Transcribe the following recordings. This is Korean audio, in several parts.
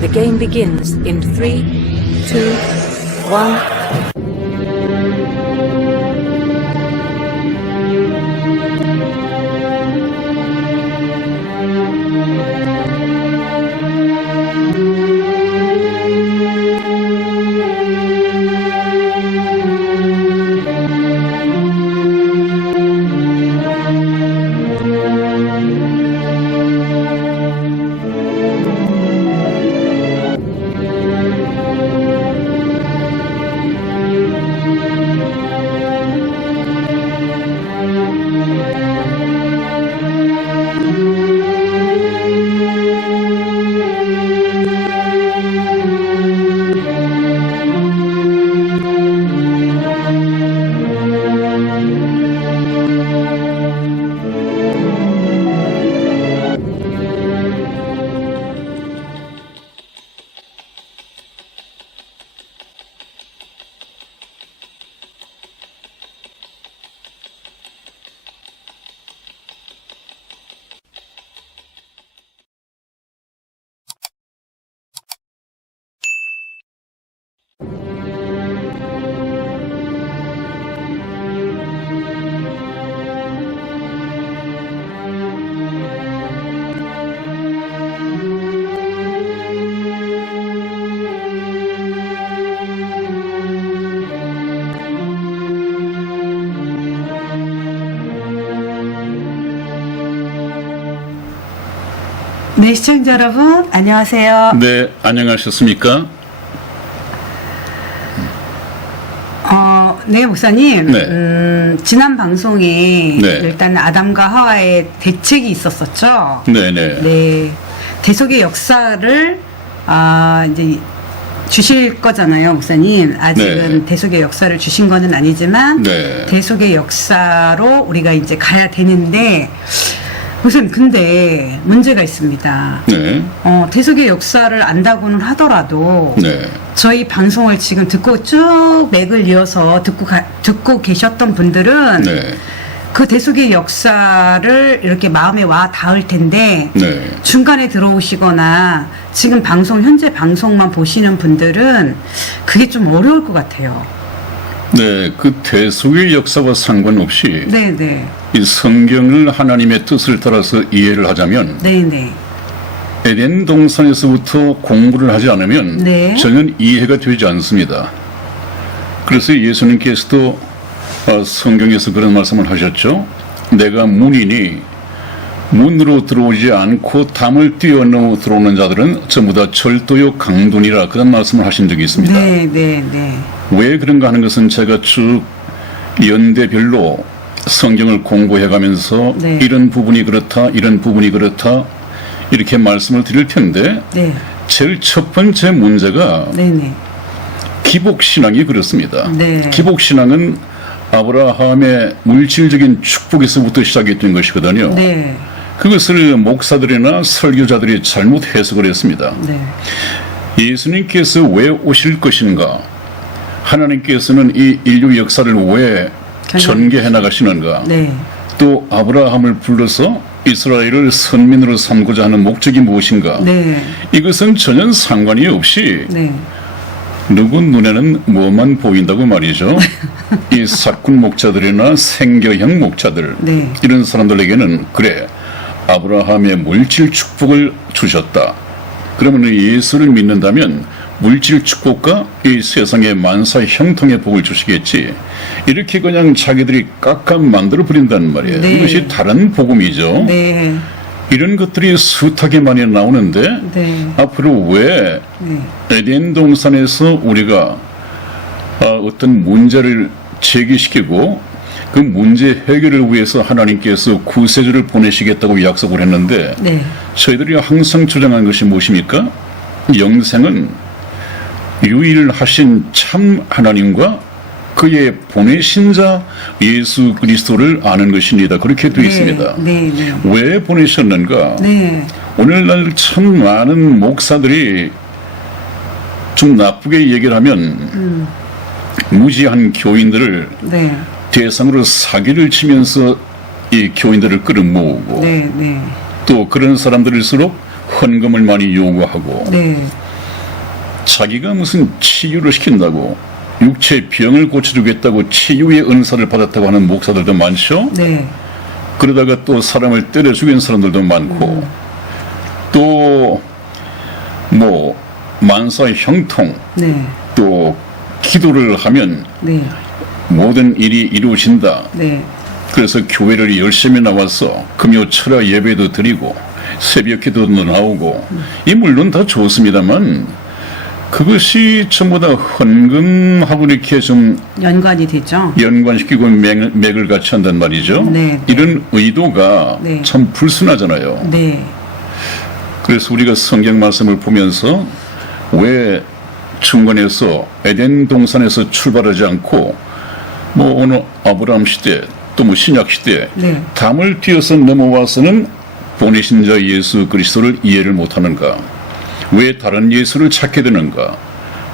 The game begins in 3, 2, 1. 네, 시청자 여러분, 안녕하세요. 네, 안녕하셨습니까? 네, 목사님. 네. 지난 방송에 네. 일단 아담과 하와의 대책이 있었었죠. 네네. 네, 대속의 역사를 이제 주실 거잖아요, 목사님. 아직은 네. 대속의 역사를 주신 거는 아니지만 네. 대속의 역사로 우리가 이제 가야 되는데, 목사님, 근데 문제가 있습니다. 네. 대속의 역사를 안다고는 하더라도 네. 저희 방송을 지금 듣고 쭉 맥을 이어서 듣고 계셨던 분들은 네. 그 대속의 역사를 이렇게 마음에 와 닿을 텐데 네. 중간에 들어오시거나 지금 현재 방송만 보시는 분들은 그게 좀 어려울 것 같아요. 네. 그 대속의 역사와 상관없이 네네. 이 성경을 하나님의 뜻을 따라서 이해를 하자면 네네. 에덴 동산에서부터 공부를 하지 않으면 네. 전혀 이해가 되지 않습니다. 그래서 예수님께서도 성경에서 그런 말씀을 하셨죠. 내가 문이니 문으로 들어오지 않고 담을 뛰어넘어 들어오는 자들은 전부 다 절도요 강도니라, 그런 말씀을 하신 적이 있습니다. 네네네. 왜 그런가 하는 것은 제가 쭉 연대별로 성경을 공부해가면서 네. 이런 부분이 그렇다, 이런 부분이 그렇다, 이렇게 말씀을 드릴 텐데, 네. 제일 첫 번째 문제가 네네. 기복신앙이 그렇습니다. 네. 기복신앙은 아브라함의 물질적인 축복에서부터 시작했던 것이거든요. 네. 그것을 목사들이나 설교자들이 잘못 해석을 했습니다. 네. 예수님께서 왜 오실 것인가, 하나님께서는 이 인류 역사를 왜 전개해 나가시는가, 네. 또 아브라함을 불러서 이스라엘을 선민으로 삼고자 하는 목적이 무엇인가, 네. 이것은 전혀 상관이 없이 네. 누구 눈에는 뭐만 보인다고 말이죠. 이 사꾼 목자들이나 생교형 목자들, 네. 이런 사람들에게는 그래, 아브라함의 물질 축복을 주셨다. 그러면 예수를 믿는다면 물질 축복과 이 세상의 만사 형통의 복을 주시겠지, 이렇게 그냥 자기들이 깎아 만들어 버린다는 말이에요. 네. 이것이 다른 복음이죠. 네. 이런 것들이 숱하게 많이 나오는데, 네. 앞으로 왜 네. 에덴 동산에서 우리가 어떤 문제를 제기시키고 그 문제 해결을 위해서 하나님께서 구세주를 보내시겠다고 약속을 했는데, 네. 저희들이 항상 주장한 것이 무엇입니까? 영생은 유일하신 참 하나님과 그의 보내신 자 예수 그리스도를 아는 것입니다. 그렇게 되어 있습니다. 네. 네. 왜 보내셨는가? 네. 오늘날 참 많은 목사들이 좀 나쁘게 얘기를 하면 무지한 교인들을 네. 대상으로 사기를 치면서 이 교인들을 끌어모으고, 네. 네. 또 그런 사람들일수록 헌금을 많이 요구하고, 네. 자기가 무슨 치유를 시킨다고 육체 병을 고쳐주겠다고 치유의 은사를 받았다고 하는 목사들도 많죠. 네. 그러다가 또 사람을 때려 죽인 사람들도 많고 또 뭐 만사 형통 네. 또 기도를 하면 네. 모든 일이 이루어진다. 네. 그래서 교회를 열심히 나와서 금요 철야 예배도 드리고 새벽 기도도 나오고 이 물론 다 좋습니다만 그것이 전부 다 헌금하고 이렇게 좀 연관이 되죠. 연관시키고 맥을 같이 한단 말이죠. 네. 이런 의도가 네. 참 불순하잖아요. 네. 그래서 우리가 성경 말씀을 보면서 왜 중간에서 에덴 동산에서 출발하지 않고 뭐 어느 아브라함 시대 또 뭐 신약 시대 네. 담을 뛰어서 넘어와서는 보내신 자 예수 그리스도를 이해를 못하는가? 왜 다른 예수를 찾게 되는가?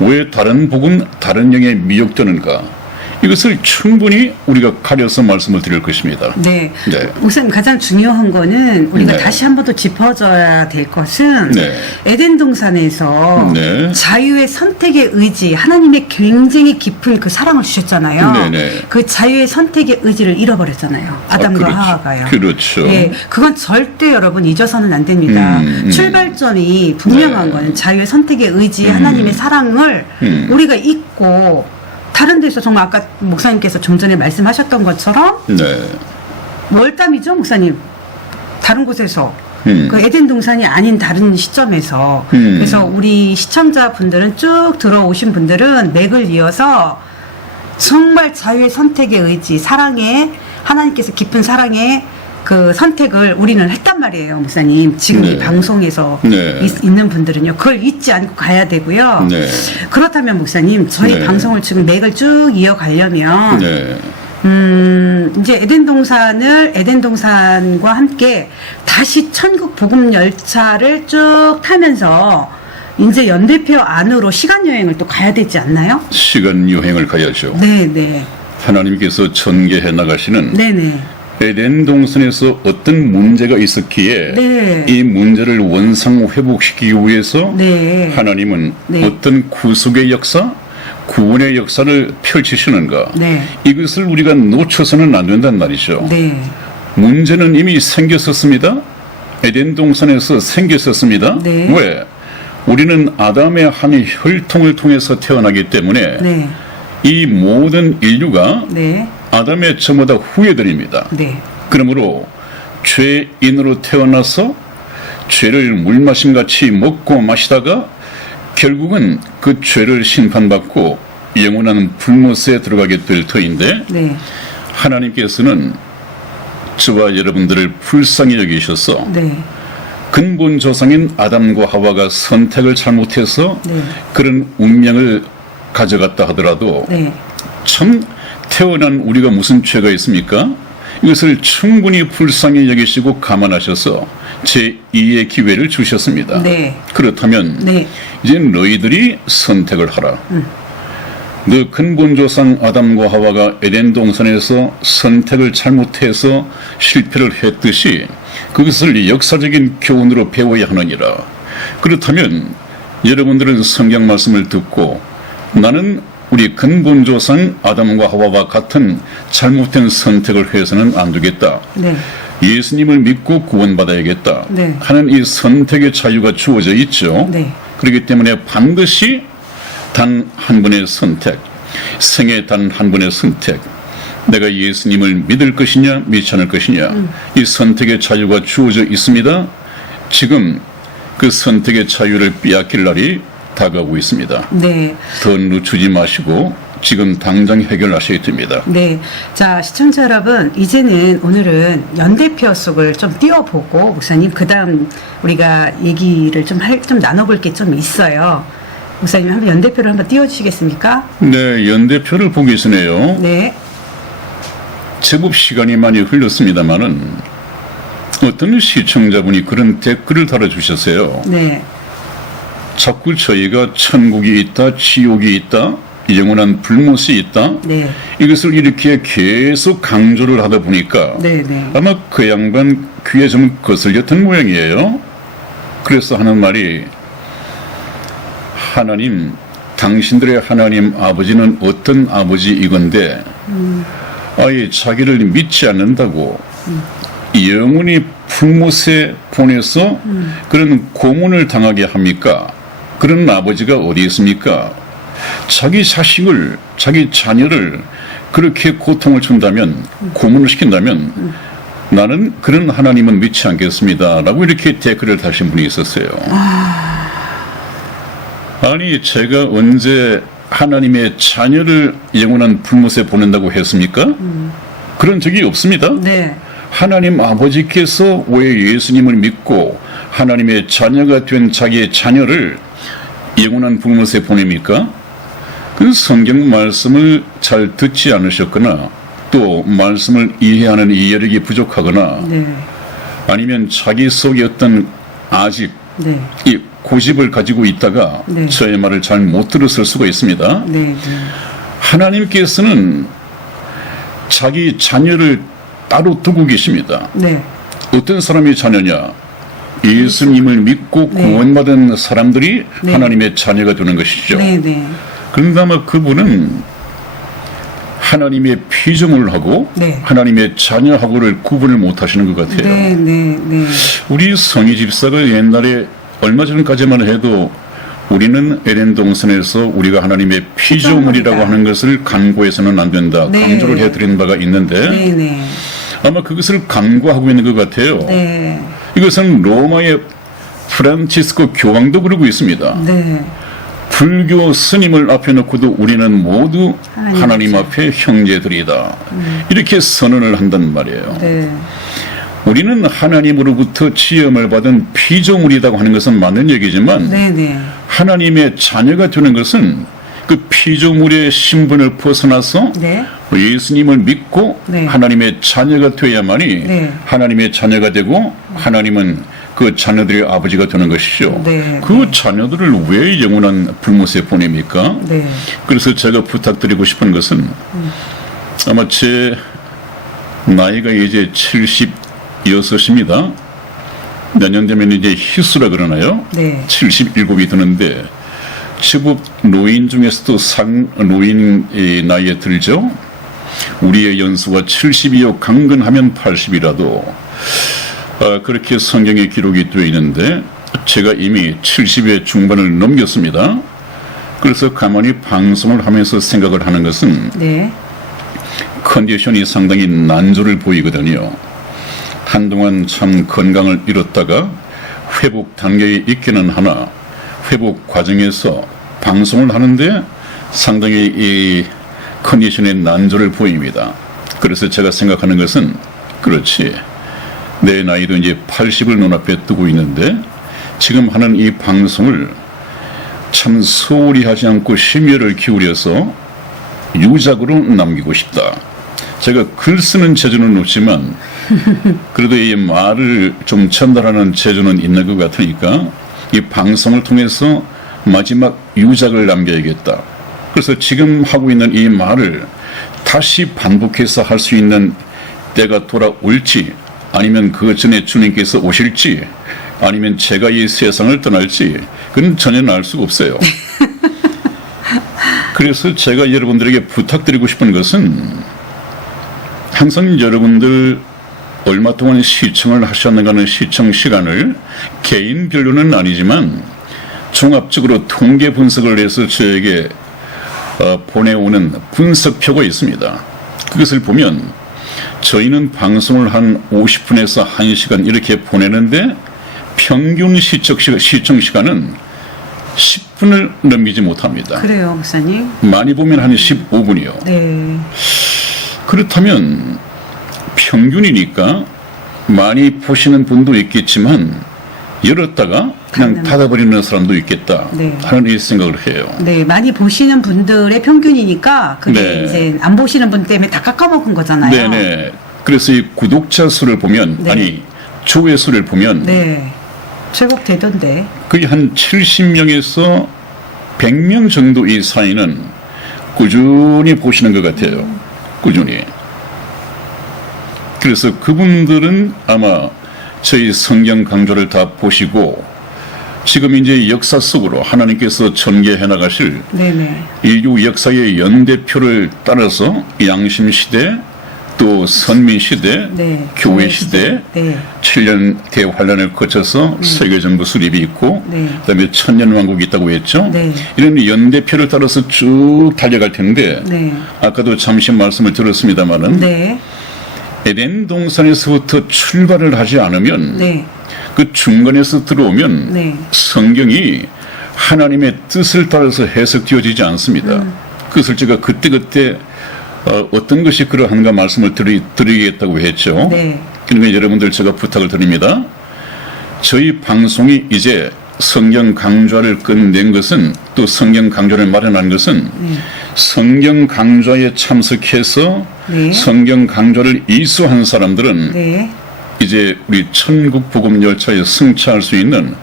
왜 다른 복음, 다른 영에 미혹되는가? 이것을 충분히 우리가 가려서 말씀을 드릴 것입니다. 네. 네. 목사님 가장 중요한 거는 우리가 네. 다시 한 번 더 짚어줘야 될 것은 네. 에덴 동산에서 네. 자유의 선택의 의지, 하나님의 굉장히 깊은 그 사랑을 주셨잖아요. 네네. 그 자유의 선택의 의지를 잃어버렸잖아요. 아담과 그렇죠. 하와가요. 그렇죠. 예, 그건 절대 여러분 잊어서는 안 됩니다. 출발점이 분명한 네. 거는 자유의 선택의 의지, 하나님의 사랑을 우리가 잊고 다른 데서 정말 아까 목사님께서 좀 전에 말씀하셨던 것처럼 네. 월담이죠, 목사님. 다른 곳에서 그 에덴 동산이 아닌 다른 시점에서 그래서 우리 시청자분들은 쭉 들어오신 분들은 맥을 이어서 정말 자유의 선택의 의지, 사랑의 하나님께서 깊은 사랑의 그 선택을 우리는 했단 말이에요, 목사님. 지금 네. 이 방송에서 네. 있는 분들은요, 그걸 잊지 않고 가야 되고요. 네. 그렇다면 목사님, 저희 네. 방송을 지금 맥을 쭉 이어가려면 네. 이제 에덴 동산과 함께 다시 천국 복음 열차를 쭉 타면서 이제 연대표 안으로 시간 여행을 또 가야 되지 않나요? 시간 여행을 가야죠. 네. 하나님께서 전개해 나가시는 네네. 에덴 동산에서 어떤 문제가 있었기에 네. 이 문제를 원상 회복시키기 위해서 네. 하나님은 네. 어떤 구속의 역사, 구원의 역사를 펼치시는가? 네. 이것을 우리가 놓쳐서는 안 된단 말이죠. 네. 문제는 이미 생겼었습니다. 에덴 동산에서 생겼었습니다. 네. 왜? 우리는 아담의 한 혈통을 통해서 태어나기 때문에 네. 이 모든 인류가 네. 아담의 전부 다 후예들입니다. 네. 그러므로 죄인으로 태어나서 죄를 물마심같이 먹고 마시다가 결국은 그 죄를 심판받고 영원한 불못에 들어가게 될 터인데 네. 하나님께서는 저와 여러분들을 불쌍히 여기셔서 네. 근본 조상인 아담과 하와가 선택을 잘못해서 네. 그런 운명을 가져갔다 하더라도 네. 참 태어난 우리가 무슨 죄가 있습니까? 이것을 충분히 불쌍히 여기시고 감안하셔서 제2의 기회를 주셨습니다. 네. 그렇다면 네. 이제 너희들이 선택을 하라. 너 근본조상 아담과 하와가 에덴 동산에서 선택을 잘못해서 실패를 했듯이 그것을 역사적인 교훈으로 배워야 하느니라. 그렇다면 여러분들은 성경 말씀을 듣고 나는 우리 근본조상 아담과 하와와 같은 잘못된 선택을 해서는 안 되겠다. 네. 예수님을 믿고 구원받아야겠다 네. 하는 이 선택의 자유가 주어져 있죠. 네. 그렇기 때문에 반드시 단 한 분의 선택, 생애 단 한 분의 선택, 내가 예수님을 믿을 것이냐 믿지 않을 것이냐 이 선택의 자유가 주어져 있습니다. 지금 그 선택의 자유를 빼앗길 날이 다가오고 있습니다. 네. 더 늦추지 마시고 지금 당장 해결하셔야 됩니다. 네. 자, 시청자 여러분, 이제는 오늘은 연대표 속을 좀 띄워보고, 목사님, 그 다음 우리가 얘기를 좀 나눠볼 게 좀 있어요. 목사님, 한번 연대표를 한번 띄워주시겠습니까? 네, 연대표를 보기 전에요. 네. 제법 시간이 많이 흘렀습니다만은 어떤 시청자분이 그런 댓글을 달아주셨어요. 네. 자꾸 저희가 천국이 있다, 지옥이 있다, 영원한 불못이 있다. 네. 이것을 이렇게 계속 강조를 하다 보니까 네. 네. 아마 그 양반 귀에 좀 거슬렸던 모양이에요. 그래서 하는 말이 하나님, 당신들의 하나님 아버지는 어떤 아버지 이건데 아예 자기를 믿지 않는다고 영원히 불못에 보내서 그런 고문을 당하게 합니까? 그런 아버지가 어디 있습니까? 자기 자식을, 자기 자녀를 그렇게 고통을 준다면, 고문을 시킨다면 나는 그런 하나님은 믿지 않겠습니다 라고 이렇게 댓글을 다신 분이 있었어요. 아니, 제가 언제 하나님의 자녀를 영원한 불못에 보낸다고 했습니까? 그런 적이 없습니다. 네. 하나님 아버지께서 왜 예수님을 믿고 하나님의 자녀가 된 자기의 자녀를 영원한 불못에 보냅니까? 그 성경 말씀을 잘 듣지 않으셨거나 또 말씀을 이해하는 이해력이 부족하거나 네. 아니면 자기 속에 어떤 아직 네. 이 고집을 가지고 있다가 네. 저의 말을 잘 못 들었을 수가 있습니다. 네. 네. 하나님께서는 자기 자녀를 따로 두고 계십니다. 네. 어떤 사람이 자녀냐? 예수님을 믿고 네. 구원받은 사람들이 네. 하나님의 자녀가 되는 것이죠. 네. 네. 그런데 아마 그분은 하나님의 피조물을 하고 네. 하나님의 자녀하고를 구분을 못 하시는 것 같아요. 네. 네. 네. 우리 성희 집사가 옛날에 얼마 전까지만 해도 우리는 에덴 동산에서 우리가 하나님의 피조물이라고 하는 것을 간구해서는 안 된다. 네. 강조를 해드린 바가 있는데 네. 네. 아마 그것을 간구하고 있는 것 같아요. 네. 이것은 로마의 프란치스코 교황도 그러고 있습니다. 네. 불교 스님을 앞에 놓고도 우리는 모두 하나님 그렇죠. 앞에 형제들이다. 이렇게 선언을 한단 말이에요. 네. 우리는 하나님으로부터 지음을 받은 피조물이라고 하는 것은 맞는 얘기지만 네. 네. 하나님의 자녀가 되는 것은 그 피조물의 신분을 벗어나서 네. 예수님을 믿고 네. 하나님의 자녀가 되어야만이 네. 하나님의 자녀가 되고 하나님은 그 자녀들의 아버지가 되는 것이죠. 네. 그 자녀들을 왜 영원한 불못에 보냅니까? 네. 그래서 제가 부탁드리고 싶은 것은 아마 제 나이가 이제 76입니다. 내년 되면 이제 희수라 그러나요? 네. 77이 되는데 제법 노인 중에서도 노인 나이에 들죠. 우리의 연수가 70이요 강건하면 80이라도 그렇게 성경에 기록이 되어 있는데 제가 이미 70의 중반을 넘겼습니다. 그래서 가만히 방송을 하면서 생각을 하는 것은 네. 컨디션이 상당히 난조를 보이거든요. 한동안 참 건강을 잃었다가 회복 단계에 있기는 하나 회복 과정에서 방송을 하는데 상당히 이 컨디션의 난조를 보입니다. 그래서 제가 생각하는 것은 그렇지. 내 나이도 이제 80을 눈앞에 두고 있는데 지금 하는 이 방송을 참 소홀히 하지 않고 심혈을 기울여서 유작으로 남기고 싶다. 제가 글 쓰는 재주는 없지만 그래도 이 말을 좀 전달하는 재주는 있는 것 같으니까 이 방송을 통해서 마지막 유작을 남겨야겠다. 그래서 지금 하고 있는 이 말을 다시 반복해서 할 수 있는 때가 돌아올지 아니면 그 전에 주님께서 오실지 아니면 제가 이 세상을 떠날지 그건 전혀 알 수가 없어요. 그래서 제가 여러분들에게 부탁드리고 싶은 것은 항상 여러분들 얼마 동안 시청을 하셨는가 하는 시청 시간을 개인별로는 아니지만 종합적으로 통계 분석을 해서 저에게 보내오는 분석표가 있습니다. 그것을 보면 저희는 방송을 한 50분에서 1시간 이렇게 보내는데 평균 시청 시간은 10분을 넘기지 못합니다. 그래요, 목사님. 많이 보면 한 15분이요. 네. 그렇다면 평균이니까 많이 보시는 분도 있겠지만 열었다가 그냥 닫아버리는 사람도 있겠다 네. 하는 이 생각을 해요. 네, 많이 보시는 분들의 평균이니까 그게 네. 이제 안 보시는 분 때문에 다 깎아먹은 거잖아요. 네네. 그래서 이 구독자 수를 보면 네. 아니 조회수를 보면 네. 제법 되던데. 거의 한 70명에서 100명 정도 이 사이는 꾸준히 보시는 것 같아요. 꾸준히. 그래서 그분들은 아마 저희 성경 강좌를 다 보시고 지금 이제 역사 속으로 하나님께서 전개해 나가실 네네. 인류 역사의 연대표를 따라서 양심 시대, 또 선민 시대, 네. 교회 시대, 네. 7년 대환란을 거쳐서 세계정부 수립이 있고, 네. 그다음에 천년왕국이 있다고 했죠. 네. 이런 연대표를 따라서 쭉 달려갈 텐데, 네. 아까도 잠시 말씀을 드렸습니다마는 네. 에덴 동산에서부터 출발을 하지 않으면 네. 그 중간에서 들어오면 네. 성경이 하나님의 뜻을 따라서 해석되어지지 않습니다. 그것을 제가 그때그때 어떤 것이 그러한가 말씀을 드리겠다고 했죠. 네. 그러니까 여러분들 제가 부탁을 드립니다. 저희 방송이 이제 성경 강좌를 끝낸 것은, 또 성경 강좌를 마련한 것은 성경 강좌에 참석해서 네. 성경 강좌를 이수한 사람들은 네. 이제 우리 천국 복음 열차에 승차할 수 있는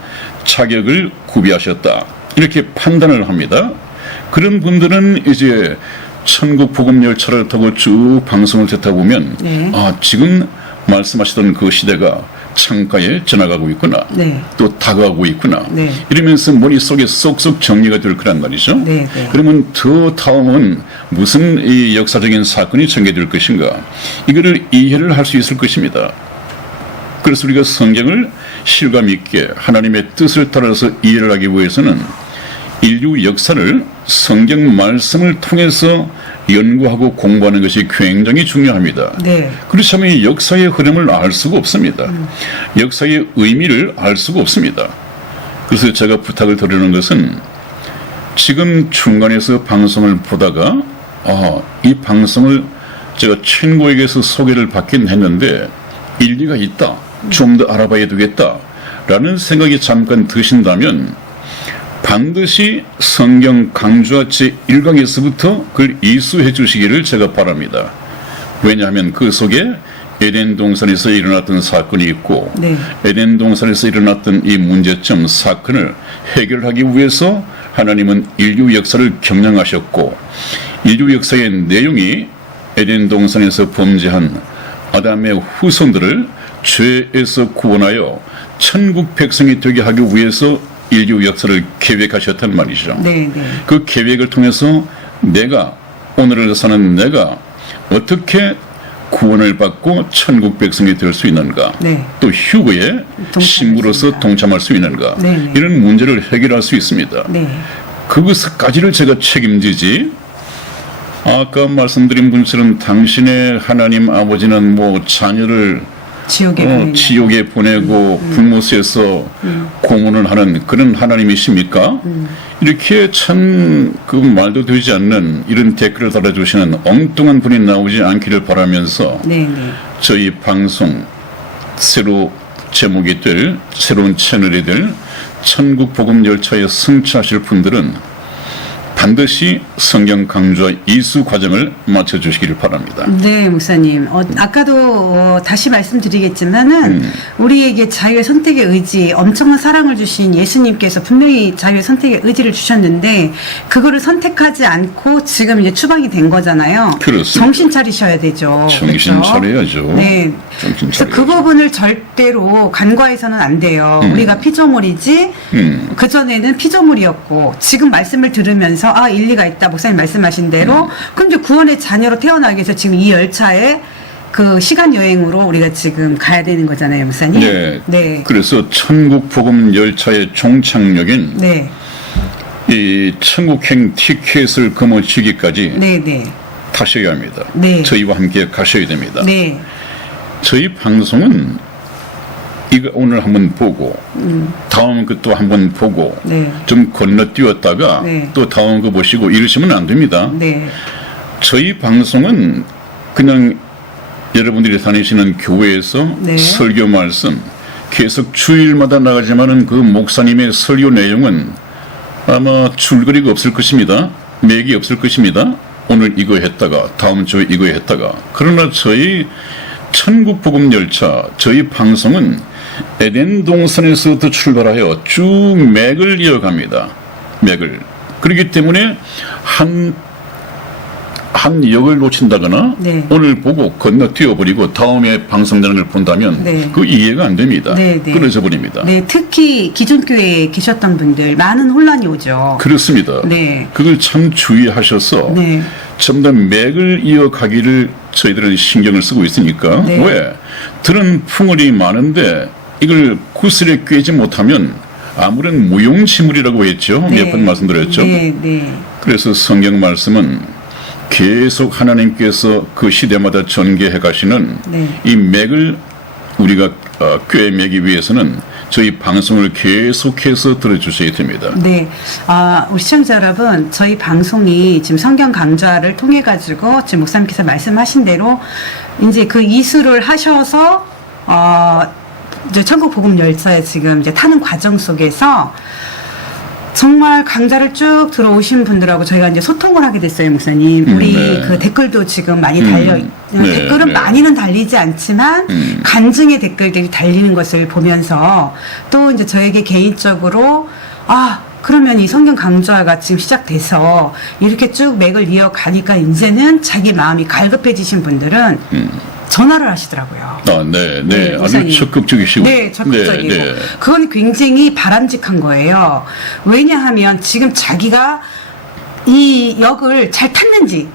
자격을 구비하셨다, 이렇게 판단을 합니다. 그런 분들은 이제 천국 복음 열차를 타고 쭉 방송을 듣다 보면 네. 아, 지금 말씀하시던 그 시대가 창가에 지나가고 있구나, 네. 또 다가오고 있구나, 네. 이러면서 머릿속에 쏙쏙 정리가 될 거란 말이죠. 네, 네. 그러면 더 다음은 무슨 이 역사적인 사건이 전개될 것인가, 이거를 이해를 할 수 있을 것입니다. 그래서 우리가 성경을 실감 있게 하나님의 뜻을 따라서 이해를 하기 위해서는 인류 역사를 성경 말씀을 통해서 연구하고 공부하는 것이 굉장히 중요합니다. 네. 그렇지 않으면 역사의 흐름을 알 수가 없습니다. 역사의 의미를 알 수가 없습니다. 그래서 제가 부탁을 드리는 것은, 지금 중간에서 방송을 보다가 이 방송을 제가 친구에게서 소개를 받긴 했는데 일리가 있다, 좀 더 알아봐야 되겠다라는 생각이 잠깐 드신다면 반드시 성경 강좌 제1강에서부터 그걸 이수해 주시기를 제가 바랍니다. 왜냐하면 그 속에 에덴 동산에서 일어났던 사건이 있고, 네. 에덴 동산에서 일어났던 이 문제점 사건을 해결하기 위해서 하나님은 인류 역사를 경영하셨고, 인류 역사의 내용이 에덴 동산에서 범죄한 아담의 후손들을 죄에서 구원하여 천국 백성이 되게 하기 위해서 인류 역사를 계획하셨단 말이죠. 네. 네. 그 계획을 통해서 내가, 오늘을 사는 내가 어떻게 구원을 받고 천국 백성이 될 수 있는가, 네. 또 휴거에 동참할 신부로서 수 있는가. 동참할 수 있는가, 네. 이런 문제를 해결할 수 있습니다. 네. 그것까지를 제가 책임지지, 아까 말씀드린 분처럼 당신의 하나님 아버지는 뭐 자녀를 지옥에 보내고 불못에서 고문을 하는 그런 하나님이십니까? 이렇게 참 그 말도 되지 않는 이런 댓글을 달아주시는 엉뚱한 분이 나오지 않기를 바라면서, 네. 네. 저희 방송 새로 제목이 될 새로운 채널이 될 천국 복음 열차에 승차하실 분들은 반드시 성경 강좌 이수 과정을 마쳐주시기를 바랍니다. 네, 목사님. 아까도 다시 말씀드리겠지만은 우리에게 자유의 선택의 의지, 엄청난 사랑을 주신 예수님께서 분명히 자유의 선택의 의지를 주셨는데 그거를 선택하지 않고 지금 이제 추방이 된 거잖아요. 그렇습니다. 정신 차리셔야 되죠. 정신 그렇죠? 차려야죠. 네. 정신 그래서 그 차려야죠. 부분을 절대로 간과해서는 안 돼요. 우리가 피조물이지, 그전에는 피조물이었고, 지금 말씀을 들으면서, 일리가 있다. 목사님 말씀하신 대로. 그럼 이제 구원의 자녀로 태어나기 위해서 지금 이 열차에 그 시간 여행으로 우리가 지금 가야 되는 거잖아요, 목사님. 네. 네. 그래서 천국 복음 열차의 종착역인 네. 이 천국행 티켓을 거머쥐기까지 네. 네. 타셔야 합니다. 네. 저희와 함께 가셔야 됩니다. 네. 저희 방송은 이거 오늘 한번 보고 다음 거 또 한번 보고 네. 좀 건너뛰었다가 네. 또 다음 거 보시고 이러시면 안 됩니다. 네. 저희 방송은 그냥 여러분들이 다니시는 교회에서 네. 설교 말씀 계속 주일마다 나가지만은 그 목사님의 설교 내용은 아마 줄거리가 없을 것입니다. 맥이 없을 것입니다. 오늘 이거 했다가 다음 주에 이거 했다가. 그러나 저희 천국 복음 열차, 저희 방송은 에덴 동산에서부터 출발하여 쭉 맥을 이어갑니다. 맥을. 그렇기 때문에 한 한 역을 놓친다거나 네. 오늘 보고 건너뛰어버리고 다음에 방송되는 걸 본다면 네. 그 이해가 안 됩니다. 네, 네. 끊어져 버립니다. 네, 특히 기존교회에 계셨던 분들 많은 혼란이 오죠. 그렇습니다. 네. 그걸 참 주의하셔서 네. 전부 다 맥을 이어가기를 저희들은 신경을 쓰고 있으니까 네. 왜? 들은 풍월이 많은데 이걸 구슬에 꿰지 못하면 아무런 무용지물이라고 했죠. 네. 몇 번 말씀드렸죠. 네, 네. 그래서 성경 말씀은 계속 하나님께서 그 시대마다 전개해 가시는 네. 이 맥을 우리가 꿰매기 위해서는 저희 방송을 계속해서 들어주셔야 됩니다. 네, 우리 시청자 여러분, 저희 방송이 지금 성경 강좌를 통해 가지고 지금 목사님께서 말씀하신 대로 이제 그 이수를 하셔서 이제 천국 복음 열차에 지금 이제 타는 과정 속에서 정말 강좌를 쭉 들어오신 분들하고 저희가 이제 소통을 하게 됐어요, 목사님. 우리 네. 그 댓글도 지금 많이 달려, 네, 댓글은 네. 많이는 달리지 않지만 간증의 댓글들이 달리는 것을 보면서 또 이제 저에게 개인적으로 그러면 이 성경 강좌가 지금 시작돼서 이렇게 쭉 맥을 이어가니까 이제는 자기 마음이 갈급해지신 분들은 전화를 하시더라고요. 네, 네, 아주 목사님. 적극적이시고. 네, 적극적이고. 네, 네. 그건 굉장히 바람직한 거예요. 왜냐하면 지금 자기가 이 역을 잘 탔는지,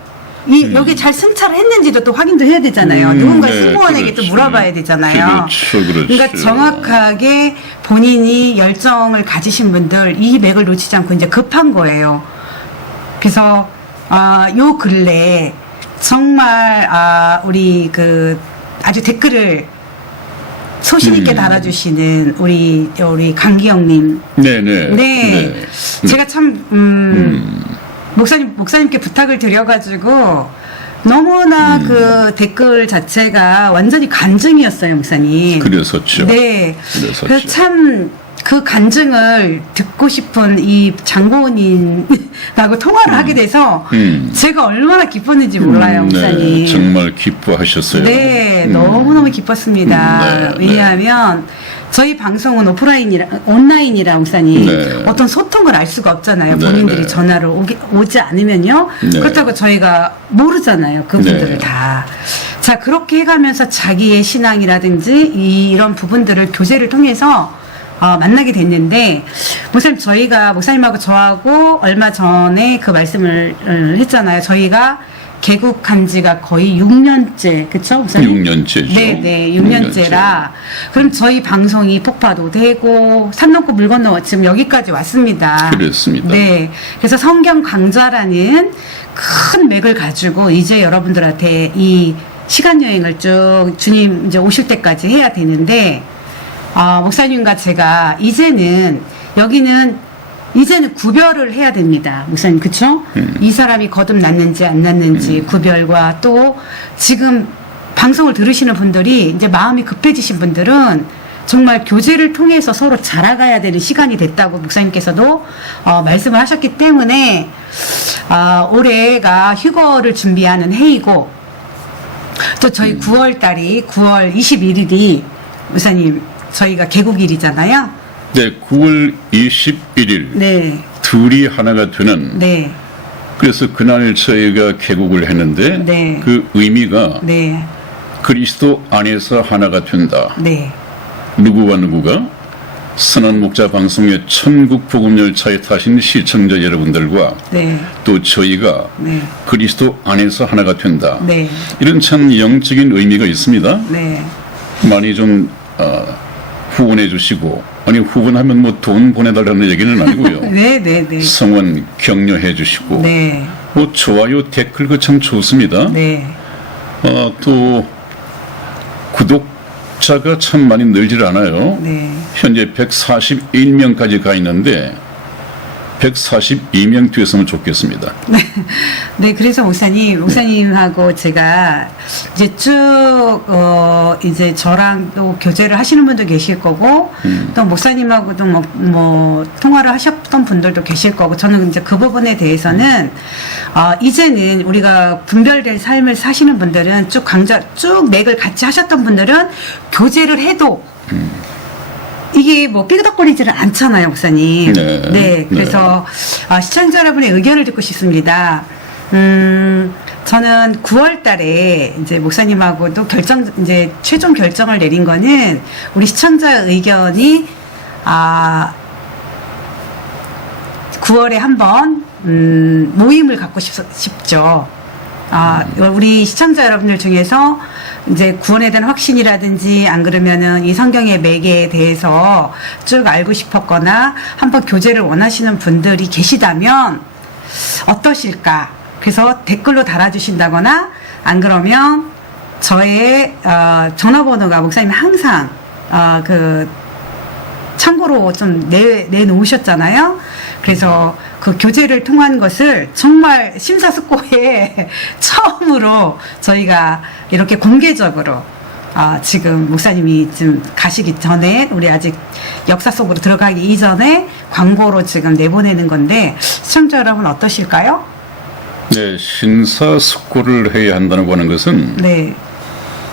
이 역에 잘 승차를 했는지도 또 확인도 해야 되잖아요. 누군가 네, 승무원에게 또 그렇죠. 물어봐야 되잖아요. 그렇죠. 그러니까 정확하게 본인이 열정을 가지신 분들 이 맥을 놓치지 않고 이제 급한 거예요. 그래서 요 근래에 정말 우리 그 아주 댓글을 소신 있게 달아주시는 우리 강기영님. 네네. 네. 제가 참 목사님께 부탁을 드려가지고 너무나 그 댓글 자체가 완전히 간증이었어요, 목사님. 그랬었죠. 네. 그랬었죠. 그래서 참 그 간증을 듣고 싶은 이 장고은님하고 통화를 하게 돼서 제가 얼마나 기뻤는지 몰라요, 목사님. 네, 정말 기뻐하셨어요. 네, 너무너무 기뻤습니다. 네, 왜냐하면 저희 방송은 온라인이라 목사님 네. 어떤 소통을 알 수가 없잖아요. 네, 본인들이 네. 전화를 오지 않으면요. 네. 그렇다고 저희가 모르잖아요. 그분들을 네. 다. 자, 그렇게 해가면서 자기의 신앙이라든지 이런 부분들을 교제를 통해서 만나게 됐는데, 목사님하고 저하고 얼마 전에 그 말씀을 했잖아요. 저희가 개국한 지가 거의 6년째, 그쵸? 목사님? 6년째죠. 네, 6년째라. 그럼 저희 방송이 폭파도 되고, 산 넘고 물 건너 지금 여기까지 왔습니다. 그렇습니다. 네. 그래서 성경 강좌라는 큰 맥을 가지고 이제 여러분들한테 이 시간 여행을 쭉 주님 이제 오실 때까지 해야 되는데, 목사님과 제가 이제는 구별을 해야 됩니다. 목사님, 그쵸? 이 사람이 거듭났는지 안 났는지 구별과 또 지금 방송을 들으시는 분들이 이제 마음이 급해지신 분들은 정말 교제를 통해서 서로 자라가야 되는 시간이 됐다고 목사님께서도 말씀을 하셨기 때문에 올해가 휴거를 준비하는 해이고 또 저희 9월 21일이 목사님 저희가 개국일이잖아요. 네, 9월 21일. 네. 둘이 하나가 되는. 네. 그래서 그날 저희가 개국을 했는데 네. 그 의미가 네. 그리스도 안에서 하나가 된다. 네. 누구와 누구가? 선한 목자 방송의 천국 복음 열차에 타신 시청자 여러분들과 네. 또 저희가 네. 그리스도 안에서 하나가 된다. 네. 이런 참 영적인 의미가 있습니다. 네. 많이 좀 후원해 주시고, 아니 후원하면 뭐 돈 보내달라는 얘기는 아니고요. 네. 네. 성원 격려해 주시고, 네. 뭐 좋아요 댓글 그 참 좋습니다. 네. 또 구독자가 참 많이 늘질 않아요. 네. 현재 141명까지 가 있는데 142명 됐으면 좋겠습니다. 네, 그래서 목사님하고 제가 이제 쭉, 이제 저랑 또 교제를 하시는 분도 계실 거고, 또 목사님하고도 뭐, 통화를 하셨던 분들도 계실 거고, 저는 이제 그 부분에 대해서는, 이제는 우리가 분별될 삶을 사시는 분들은 쭉 맥을 같이 하셨던 분들은 교제를 해도, 이게 뭐 삐그덕거리지를 않잖아요, 목사님. 네. 그래서 시청자 여러분의 의견을 듣고 싶습니다. 저는 9월 달에 이제 목사님하고도 이제 최종 결정을 내린 거는 우리 시청자 의견이 9월에 한번 모임을 갖고 싶죠. 우리 시청자 여러분들 중에서 이제 구원에 대한 확신이라든지 안 그러면은 이 성경의 매개에 대해서 쭉 알고 싶었거나 한번 교제를 원하시는 분들이 계시다면 어떠실까? 그래서 댓글로 달아주신다거나 안 그러면 저의 전화번호가 목사님이 항상 참고로 좀 내놓으셨잖아요. 그래서 그 교제를 통한 것을 정말 심사숙고해 처음으로 저희가 이렇게 공개적으로 지금 목사님이 지금 가시기 전에 우리 아직 역사 속으로 들어가기 이전에 광고로 지금 내보내는 건데 시청자 여러분 어떠실까요? 네, 심사숙고를 해야 한다고 하는 것은 네.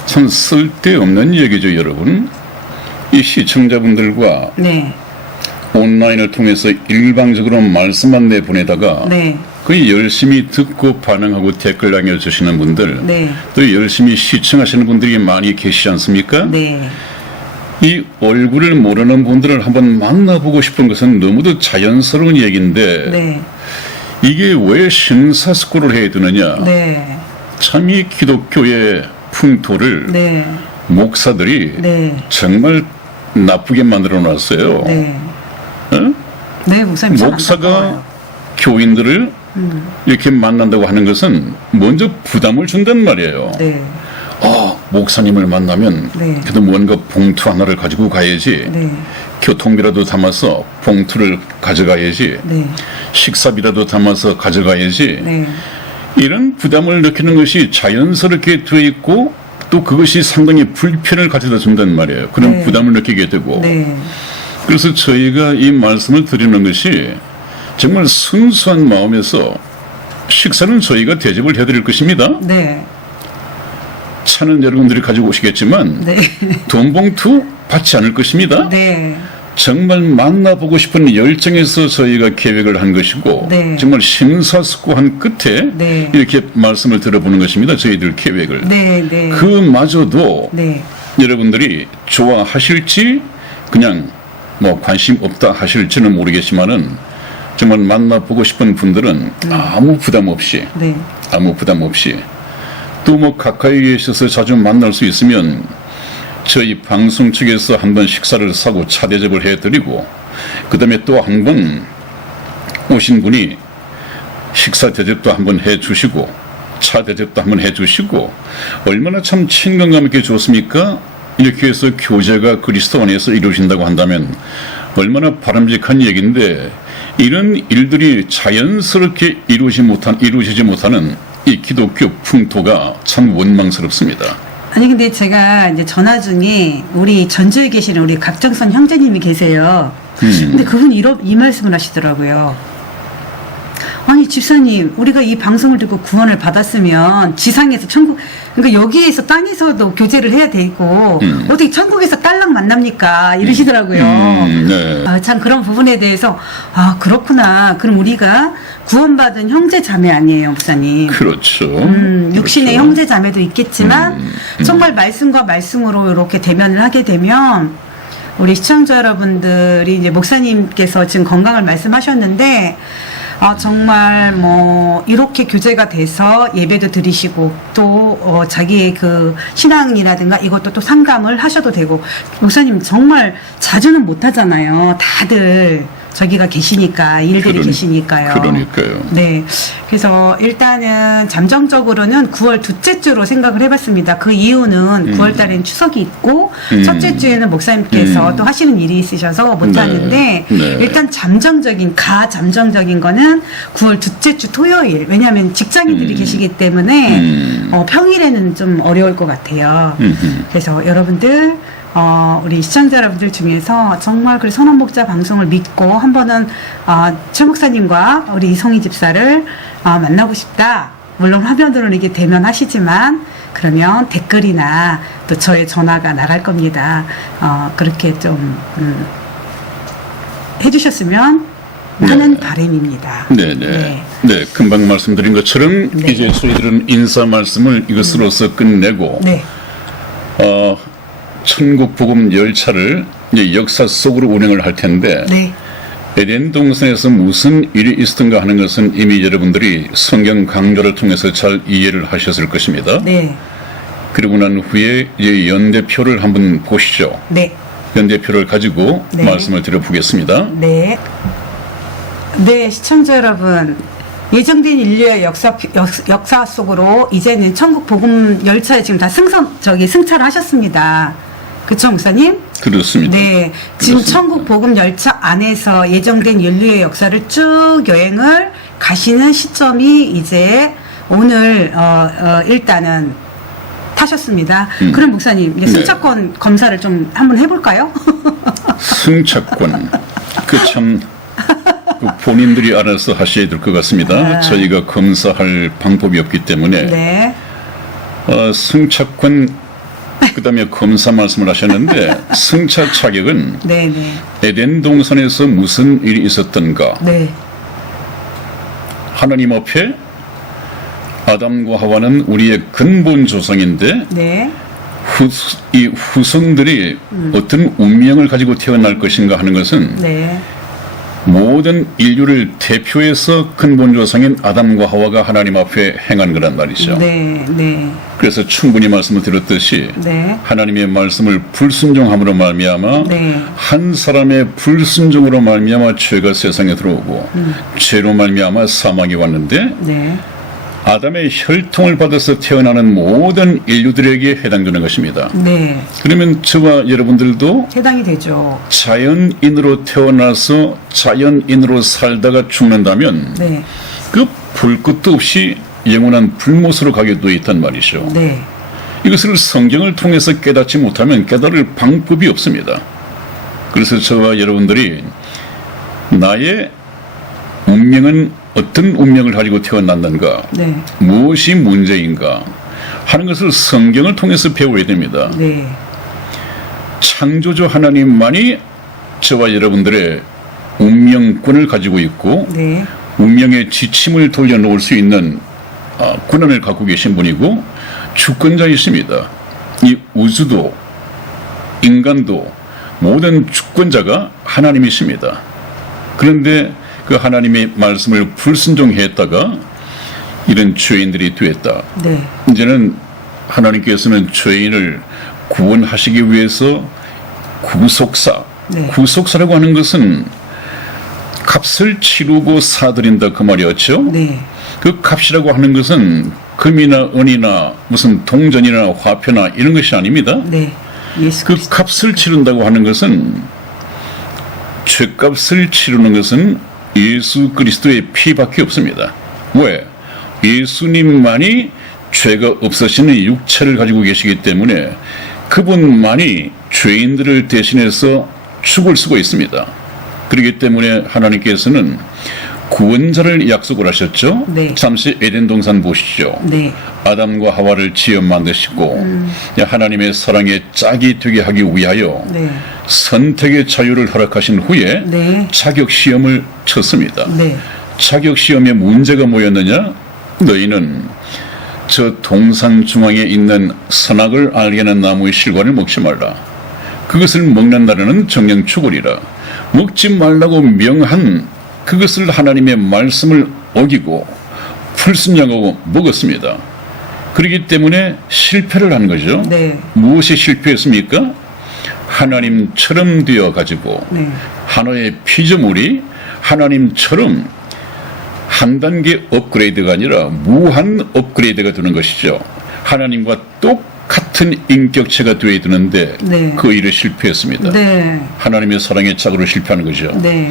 참 쓸데없는 얘기죠, 여러분. 이 시청자분들과 네. 온라인을 통해서 일방적으로 말씀만 내보내다가 네. 거의 열심히 듣고 반응하고 댓글 남겨주시는 분들 네. 또 열심히 시청하시는 분들이 많이 계시지 않습니까? 네. 이 얼굴을 모르는 분들을 한번 만나보고 싶은 것은 너무도 자연스러운 얘기인데 네. 이게 왜 심사숙고를 해야 되느냐. 네. 참 이 기독교의 풍토를 네. 목사들이 네. 정말 나쁘게 만들어 놨어요. 네. 어? 네, 목사님. 잘 목사가 안타까워요. 교인들을 이렇게 만난다고 하는 것은 먼저 부담을 준단 말이에요. 네. 목사님을 만나면 네. 그래도 뭔가 봉투 하나를 가지고 가야지. 네. 교통비라도 담아서 봉투를 가져가야지. 네. 식사비라도 담아서 가져가야지. 네. 이런 부담을 느끼는 것이 자연스럽게 되어 있고 또 그것이 상당히 불편을 가져다 준단 말이에요. 그런 네. 부담을 느끼게 되고. 네. 그래서 저희가 이 말씀을 드리는 것이 정말 순수한 마음에서 식사는 저희가 대접을 해드릴 것입니다. 네. 차는 여러분들이 가지고 오시겠지만 네. 돈 봉투 받지 않을 것입니다. 네. 정말 만나보고 싶은 열정에서 저희가 계획을 한 것이고 네. 정말 심사숙고한 끝에 네. 이렇게 말씀을 들어보는 것입니다. 저희들 계획을. 네. 네. 그마저도 네. 여러분들이 좋아하실지 그냥 뭐 관심 없다 하실지는 모르겠지만은 정말 만나보고 싶은 분들은 아무 부담 없이 네. 아무 부담 없이 또 뭐 가까이 계셔서 자주 만날 수 있으면 저희 방송 측에서 한번 식사를 사고 차 대접을 해드리고 그 다음에 또 한 번 오신 분이 식사 대접도 한번 해주시고 차 대접도 한번 해주시고 얼마나 참 친근감 있게 좋습니까? 이렇게 해서 교제가 그리스도 안에서 이루어진다고 한다면 얼마나 바람직한 얘기인데 이런 일들이 자연스럽게 이루어지지 못하는 이 기독교 풍토가 참 원망스럽습니다. 아니 근데 제가 이제 전화 중에 우리 전주에 계시는 우리 각정선 형제님이 계세요. 근데 그분이 이 말씀을 하시더라고요. 아니 집사님, 우리가 이 방송을 듣고 구원을 받았으면 지상에서 천국, 그러니까 여기에서 땅에서도 교제를 해야 되고 어떻게 천국에서 딸랑 만납니까? 이러시더라고요. 네. 참 그런 부분에 대해서 그렇구나. 그럼 우리가 구원받은 형제 자매 아니에요, 목사님? 그렇죠. 육신의 그렇죠. 형제 자매도 있겠지만 정말 말씀과 말씀으로 이렇게 대면을 하게 되면 우리 시청자 여러분들이 이제 목사님께서 지금 건강을 말씀하셨는데 정말 뭐 이렇게 교제가 돼서 예배도 드리시고 또 자기의 그 신앙이라든가 이것도 또 상담을 하셔도 되고 목사님 정말 자주는 못 하잖아요. 다들 저기가 계시니까 일들이 계시니까요. 그러니까요. 네. 그래서 일단은 잠정적으로는 9월 둘째 주로 생각을 해봤습니다. 그 이유는 9월 달에는 추석이 있고 첫째 주에는 목사님께서 또 하시는 일이 있으셔서 못 하는데 네. 일단 잠정적인 거는 9월 둘째 주 토요일. 왜냐하면 직장인들이 계시기 때문에 평일에는 좀 어려울 것 같아요. 그래서 여러분들 우리 시청자 여러분들 중에서 정말 그 선언목자 방송을 믿고 한 번은 최 목사님과 우리 이성희 집사를 만나고 싶다. 물론 화면으로는 이게 대면하시지만 그러면 댓글이나 또 저의 전화가 나갈 겁니다. 그렇게 좀 해주셨으면 하는 바람입니다. 네네. 네, 금방 말씀드린 것처럼 네. 이제 저희들은 인사 말씀을 이것으로서 끝내고 네. 천국 복음 열차를 이제 역사 속으로 운행을 할 텐데 네. 에덴 동산에서 무슨 일이 있었던가 하는 것은 이미 여러분들이 성경 강조를 통해서 잘 이해를 하셨을 것입니다. 네. 그리고 난 후에 이제 연대표를 한번 보시죠. 네. 연대표를 가지고 네. 말씀을 드려보겠습니다. 네. 네, 시청자 여러분. 예정된 인류의 역사 속으로 이제는 천국 복음 열차에 지금 다 승차하셨습니다. 그쵸, 목사님? 그렇습니다. 네. 지금 그렇습니다. 천국 복음 열차 안에서 예정된 인류의 역사를 쭉 여행을 가시는 시점이 이제 오늘, 일단은 타셨습니다. 그럼 목사님, 이제 네. 승차권 검사를 좀 한번 해볼까요? 승차권. 그 본인들이 알아서 하셔야 될 것 같습니다. 저희가 검사할 방법이 없기 때문에 네. 승차권 그다음에 검사 말씀을 하셨는데 승차 자격은 네, 네. 에덴 동산에서 무슨 일이 있었던가 네. 하나님 앞에 아담과 하와는 우리의 근본 조상인데 네. 이 후손들이 어떤 운명을 가지고 태어날 것인가 하는 것은 네. 모든 인류를 대표해서 근본 조상인 아담과 하와가 하나님 앞에 행한 거란 말이죠. 네. 네. 그래서 충분히 말씀을 드렸듯이 네. 하나님의 말씀을 불순종함으로 말미암아 네. 한 사람의 불순종으로 말미암아 죄가 세상에 들어오고 죄로 말미암아 사망이 왔는데 네. 아담의 혈통을 받아서 태어나는 모든 인류들에게 해당되는 것입니다. 네. 그러면 저와 여러분들도 해당이 되죠. 자연인으로 태어나서 자연인으로 살다가 죽는다면 네. 그 볼 것도 없이 영원한 불못으로 가게 되어 있단 말이죠. 네. 이것을 성경을 통해서 깨닫지 못하면 깨달을 방법이 없습니다. 그래서 저와 여러분들이 나의 운명은 어떤 운명을 가지고 태어났는가, 네. 무엇이 문제인가 하는 것을 성경을 통해서 배워야 됩니다. 네. 창조주 하나님만이 저와 여러분들의 운명권을 가지고 있고 네. 운명의 지침을 돌려놓을 수 있는 권한을 갖고 계신 분이고 주권자이십니다. 이 우주도 인간도 모든 주권자가 하나님이십니다. 그런데 그 하나님의 말씀을 불순종했다가 이런 죄인들이 되었다. 네. 이제는 하나님께서는 죄인을 구원하시기 위해서 구속사, 네. 구속사라고 하는 것은 값을 치르고 사드린다 그 말이었죠. 네. 그 값이라고 하는 것은 금이나 은이나 무슨 동전이나 화폐나 이런 것이 아닙니다. 네. 예수 그 그리스도. 값을 치른다고 하는 것은 죄값을 치르는 것은 예수 그리스도의 피밖에 없습니다. 왜? 예수님만이 죄가 없으시는 육체를 가지고 계시기 때문에 그분만이 죄인들을 대신해서 죽을 수가 있습니다. 그렇기 때문에 하나님께서는 구원자를 약속을 하셨죠. 네. 잠시 에덴 동산 보시죠. 네. 아담과 하와를 지어 만드시고 하나님의 사랑의 짝이 되게 하기 위하여 네. 선택의 자유를 허락하신 후에 네. 자격 시험을 쳤습니다. 네. 자격 시험의 문제가 뭐였느냐? 너희는 저 동산 중앙에 있는 선악을 알게 하는 나무의 실과를 먹지 말라. 그것을 먹는 날에는 정령 죽으리라. 먹지 말라고 명한 그것을 하나님의 말씀을 어기고 불순종하고 먹었습니다. 그렇기 때문에 실패를 한 거죠. 네. 무엇이 실패했습니까? 하나님처럼 되어가지고 네. 하나의 피조물이 하나님처럼 한 단계 업그레이드가 아니라 무한 업그레이드가 되는 것이죠. 하나님과 똑같은 인격체가 되어야 되는데 네. 그 일에 실패했습니다. 네. 하나님의 사랑의 짝으로 실패하는 거죠. 네.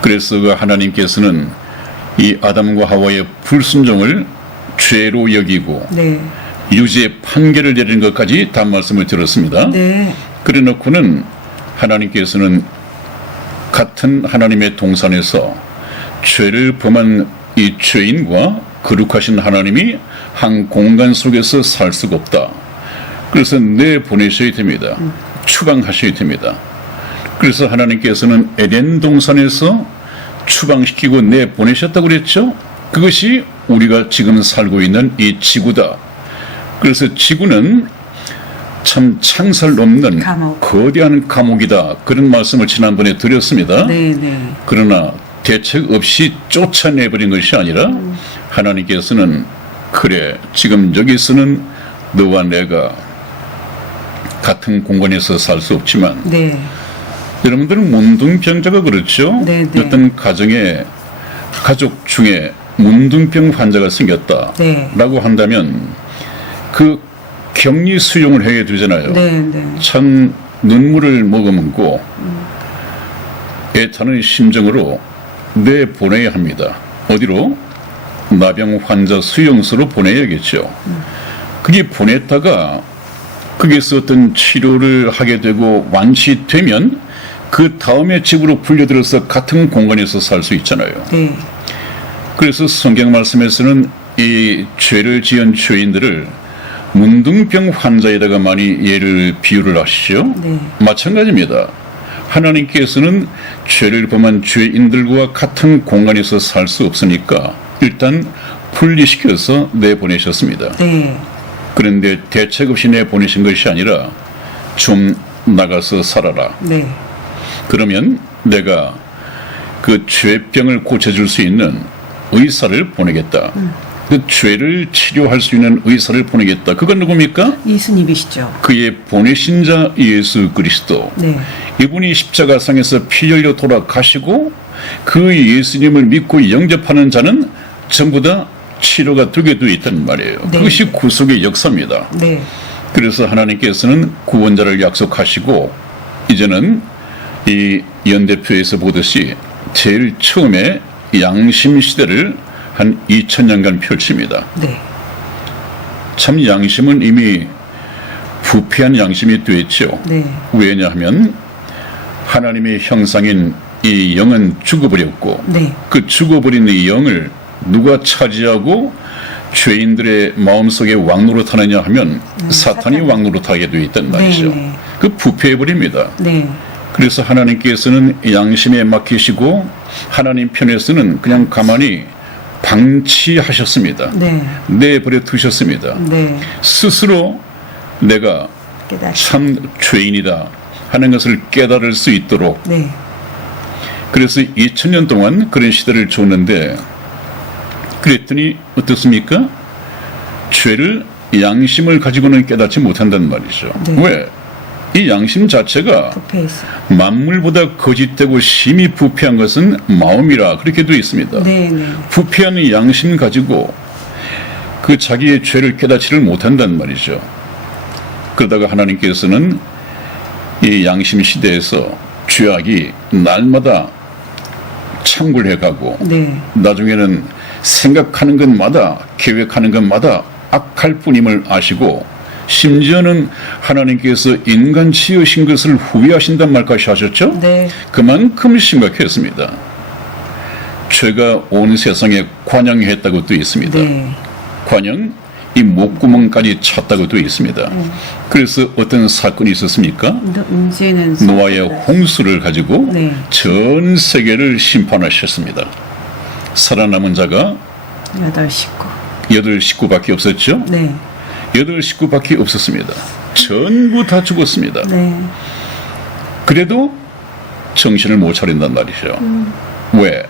그래서 그 하나님께서는 이 아담과 하와의 불순종을 죄로 여기고 네. 유죄의 판결을 내리는 것까지 다 말씀을 드렸습니다. 네. 그래 놓고는 하나님께서는 같은 하나님의 동산에서 죄를 범한 이 죄인과 거룩하신 하나님이 한 공간 속에서 살 수가 없다. 그래서 내보내셔야 됩니다. 추방하셔야 됩니다. 그래서 하나님께서는 에덴 동산에서 추방시키고 내보내셨다고 그랬죠? 그것이 우리가 지금 살고 있는 이 지구다. 그래서 지구는 참 창살 넘는 감옥. 거대한 감옥이다. 그런 말씀을 지난번에 드렸습니다. 네, 네. 그러나 대책 없이 쫓아내버린 것이 아니라 하나님께서는 그래, 지금 여기서는 너와 내가 같은 공간에서 살 수 없지만 네. 여러분들은 문둥병자가 그렇죠? 네, 네. 어떤 가정에 가족 중에 문둥병 환자가 생겼다 네. 라고 한다면 그 격리 수용을 해야 되잖아요. 네, 네. 참 눈물을 머금고 애타는 심정으로 내보내야 합니다. 어디로? 나병 환자 수용소로 보내야겠죠. 그게 보냈다가 거기서 어떤 치료를 하게 되고 완치되면 그 다음에 집으로 불려들어서 같은 공간에서 살 수 있잖아요. 네. 그래서 성경 말씀에서는 이 죄를 지은 죄인들을 문둥병 환자에다가 많이 비유를 하시죠. 네. 마찬가지입니다. 하나님께서는 죄를 범한 죄인들과 같은 공간에서 살 수 없으니까 일단 분리시켜서 내보내셨습니다. 네. 그런데 대책 없이 내보내신 것이 아니라 좀 나가서 살아라. 네. 그러면 내가 그 죄병을 고쳐줄 수 있는 의사를 보내겠다. 그 죄를 치료할 수 있는 의사를 보내겠다. 그건 누굽니까? 예수님이시죠. 그의 보내신 자 예수 그리스도. 네. 이분이 십자가상에서 피 흘려 돌아가시고 그 예수님을 믿고 영접하는 자는 전부 다 치료가 되게 되어 있단 말이에요. 네. 그것이 구속의 역사입니다. 네. 그래서 하나님께서는 구원자를 약속하시고 이제는 이 연대표에서 보듯이 제일 처음에 양심 시대를 한 2000년간 펼칩니다. 네. 참 양심은 이미 부패한 양심이 되었죠. 네. 왜냐하면 하나님의 형상인 이 영은 죽어버렸고 네. 그 죽어버린 이 영을 누가 차지하고 죄인들의 마음속에 왕노릇하느냐 하면 사탄이 왕노릇하게 되어 있단 말이죠. 네. 그 부패해버립니다. 네. 그래서 하나님께서는 양심에 맡기시고 하나님 편에서는 그냥 가만히 방치하셨습니다. 네. 내버려 두셨습니다. 네. 스스로 내가 깨닫. 참 죄인이다 하는 것을 깨달을 수 있도록 네. 그래서 2000년 동안 그런 시대를 줬는데 그랬더니 어떻습니까? 죄를 양심을 가지고는 깨닫지 못한다는 말이죠. 네. 왜? 이 양심 자체가 부패했어. 만물보다 거짓되고 심히 부패한 것은 마음이라 그렇게 되어 있습니다. 네. 네. 부패한 이 양심 가지고 그 자기의 죄를 깨닫지를 못한다는 말이죠. 그러다가 하나님께서는 이 양심 시대에서 죄악이 날마다 창굴해가고 네. 나중에는 생각하는 것마다 계획하는 것마다 악할 뿐임을 아시고 심지어는 하나님께서 인간 지으신 것을 후회하신단 말까지 하셨죠? 네. 그만큼 심각했습니다. 죄가 온 세상에 관영했다고 되어 있습니다. 네. 관영, 이 목구멍까지 찼다고 되어 있습니다. 그래서 어떤 사건이 있었습니까? 이제는 노아의 홍수를 가지고 네. 전 세계를 심판하셨습니다. 살아남은 자가 8 식구밖에 없었죠? 네. 식구밖에 없었습니다. 전부 다 죽었습니다. 네. 그래도 정신을 못 차린단 말이죠. 왜?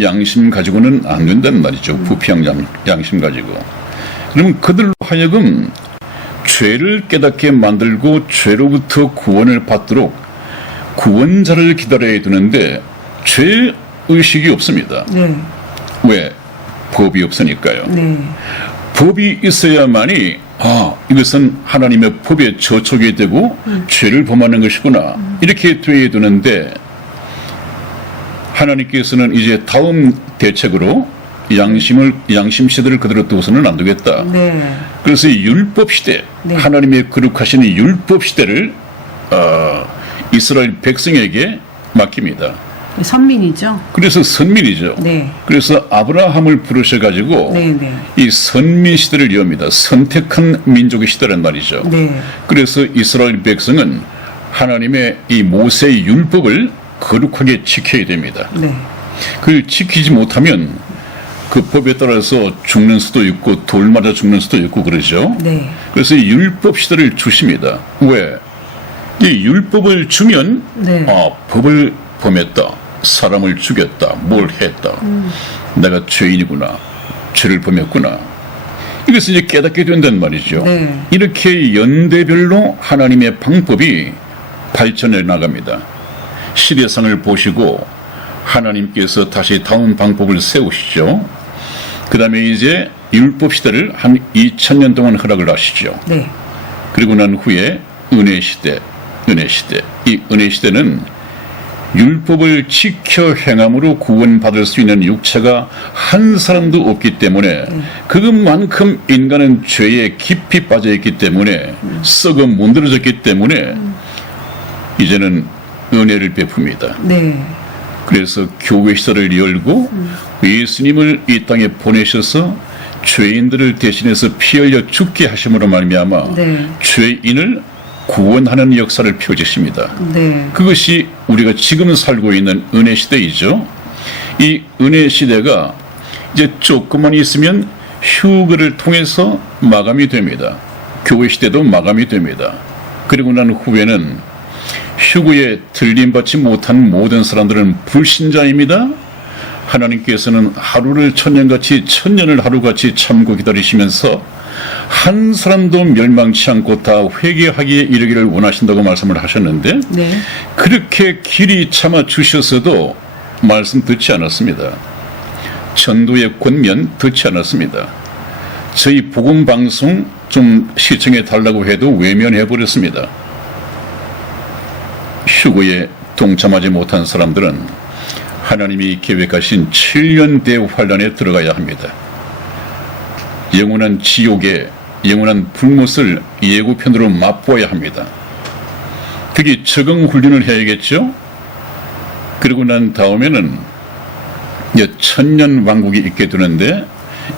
양심 가지고는 안 된다는 말이죠. 부패한 양심 가지고. 그러면 그들로 하여금 죄를 깨닫게 만들고 죄로부터 구원을 받도록 구원자를 기다려야 되는데 죄의식이 없습니다. 네. 왜? 법이 없으니까요. 네. 법이 있어야만이 이것은 하나님의 법에 저촉이 되고 죄를 범하는 것이구나 이렇게 돼야 되는데 하나님께서는 이제 다음 대책으로 양심 시대를 그대로 두고서는 안 되겠다. 네. 그래서 율법 시대, 네. 하나님의 거룩하신 율법 시대를 이스라엘 백성에게 맡깁니다. 선민이죠. 그래서 선민이죠. 네. 그래서 아브라함을 부르셔가지고 네, 네. 이 선민 시대를 엽니다. 선택한 민족의 시대란 말이죠. 네. 그래서 이스라엘 백성은 하나님의 이 모세의 율법을 거룩하게 지켜야 됩니다. 네. 그걸 지키지 못하면 그 법에 따라서 죽는 수도 있고 돌 맞아 죽는 수도 있고 그러죠. 네. 그래서 이 율법 시대를 주십니다. 왜? 이 율법을 주면 네. 법을 범했다. 사람을 죽였다. 뭘 했다. 내가 죄인이구나. 죄를 범했구나. 이것을 이제 깨닫게 된단 말이죠. 네. 이렇게 연대별로 하나님의 방법이 발전해 나갑니다. 시대상을 보시고 하나님께서 다시 다음 방법을 세우시죠. 그 다음에 이제 율법 시대를 한 2000년 동안 허락을 하시죠. 네. 그리고 난 후에 은혜 시대. 이 은혜 시대는 율법을 지켜 행함으로 구원받을 수 있는 육체가 한 사람도 없기 때문에 그것만큼 인간은 죄에 깊이 빠져있기 때문에 썩어 문드러졌기 때문에 이제는 은혜를 베풉니다. 네. 그래서 교회 시설을 열고 예수님을 이 땅에 보내셔서 죄인들을 대신해서 피 흘려 죽게 하심으로 말미암아 네. 죄인을 구원하는 역사를 펴주십니다. 네. 그것이 우리가 지금 살고 있는 은혜 시대이죠. 이 은혜 시대가 이제 조금만 있으면 휴거를 통해서 마감이 됩니다. 교회 시대도 마감이 됩니다. 그리고 난 후에는 휴거에 들림받지 못한 모든 사람들은 불신자입니다. 하나님께서는 하루를 천년같이 천년을 하루같이 참고 기다리시면서 한 사람도 멸망치 않고 다 회개하기에 이르기를 원하신다고 말씀을 하셨는데 네. 그렇게 길이 참아 주셨어도 말씀 듣지 않았습니다. 전도의 권면 듣지 않았습니다. 저희 복음 방송 좀 시청해 달라고 해도 외면해 버렸습니다. 휴거에 동참하지 못한 사람들은 하나님이 계획하신 7년 대환란에 들어가야 합니다. 영원한 지옥에 영원한 불못을 예고편으로 맛보아야 합니다. 그게 적응 훈련을 해야겠죠. 그리고 난 다음에는 이제 천년 왕국이 있게 되는데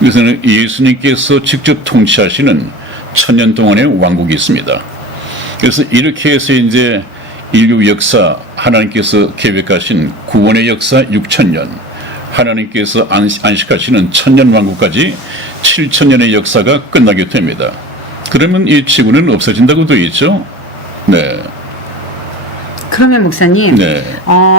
이것은 예수님께서 직접 통치하시는 천년 동안의 왕국이 있습니다. 그래서 이렇게 해서 이제 인류 역사 하나님께서 계획하신 구원의 역사 6000년 하나님께서 안식하시는 천년 왕국까지 7000년의 역사가 끝나게 됩니다. 그러면 이 지구는 없어진다고 되어 있죠. 네. 그러면 목사님, 네.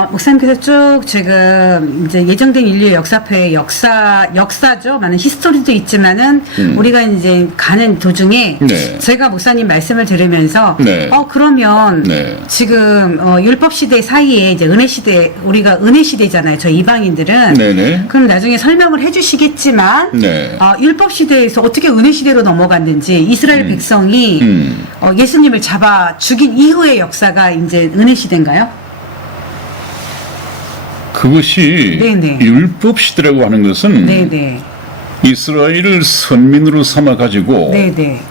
목사님께서 쭉 지금 이제 예정된 인류의 역사표의 역사죠. 많은 히스토리도 있지만은 우리가 이제 가는 도중에 네. 제가 목사님 말씀을 들으면서 네. 그러면 네. 지금 율법 시대 사이에 이제 은혜 시대 우리가 은혜 시대잖아요. 저 이방인들은. 네네. 그럼 나중에 설명을 해주시겠지만 네. 율법 시대에서 어떻게 은혜 시대로 넘어갔는지 이스라엘 백성이 예수님을 잡아 죽인 이후의 역사가 이제 은혜 시대인가요? 그것이 네네. 율법 시대라고 하는 것은 네네. 이스라엘을 선민으로 삼아 가지고 네네.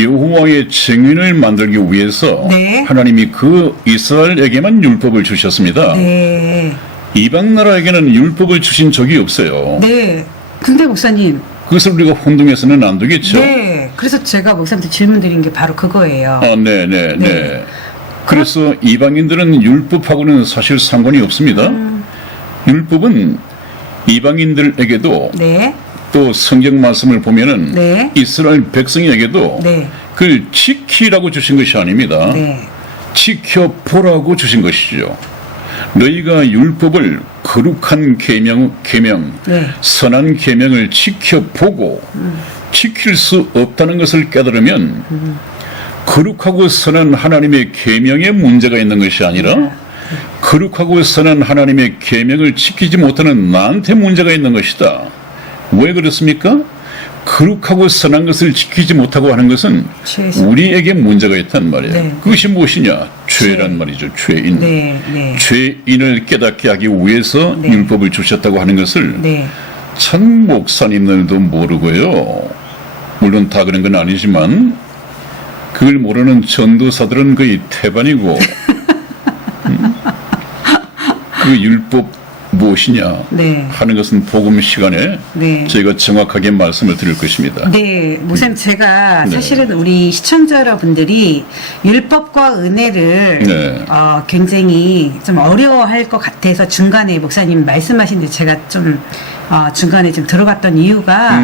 여호와의 증인을 만들기 위해서 네. 하나님이 그 이스라엘에게만 율법을 주셨습니다. 네. 이방 나라에게는 율법을 주신 적이 없어요. 네. 근데 목사님. 그것을 우리가 혼동해서는 안 되겠죠. 네. 그래서 제가 목사님한테 질문 드린 게 바로 그거예요. 네네. 네. 그래서 이방인들은 율법하고는 사실 상관이 없습니다. 율법은 이방인들에게도 네. 또 성경 말씀을 보면은 네. 이스라엘 백성에게도 네. 그걸 지키라고 주신 것이 아닙니다. 네. 지켜보라고 주신 것이죠. 너희가 율법을 거룩한 계명, 네. 선한 계명을 지켜보고 지킬 수 없다는 것을 깨달으면 거룩하고 선한 하나님의 계명에 문제가 있는 것이 아니라 거룩하고 선한 하나님의 계명을 지키지 못하는 나한테 문제가 있는 것이다. 왜 그렇습니까? 거룩하고 선한 것을 지키지 못하고 하는 것은 죄에서. 우리에게 문제가 있단 말이에요. 네. 그것이 무엇이냐? 죄란 말이죠. 죄인. 네. 네. 죄인을 깨닫게 하기 위해서 네. 율법을 주셨다고 하는 것을 네. 참 목사님들도 모르고요. 물론 다 그런 건 아니지만 그걸 모르는 전도사들은 거의 태반이고 그 율법 무엇이냐 네. 하는 것은 복음 시간에 네. 저희가 정확하게 말씀을 드릴 것입니다. 네, 목사님 제가 네. 사실은 우리 시청자 여러분들이 율법과 은혜를 네. 굉장히 좀 어려워할 것 같아서 중간에 목사님 말씀하신데 제가 좀 중간에 좀 들어봤던 이유가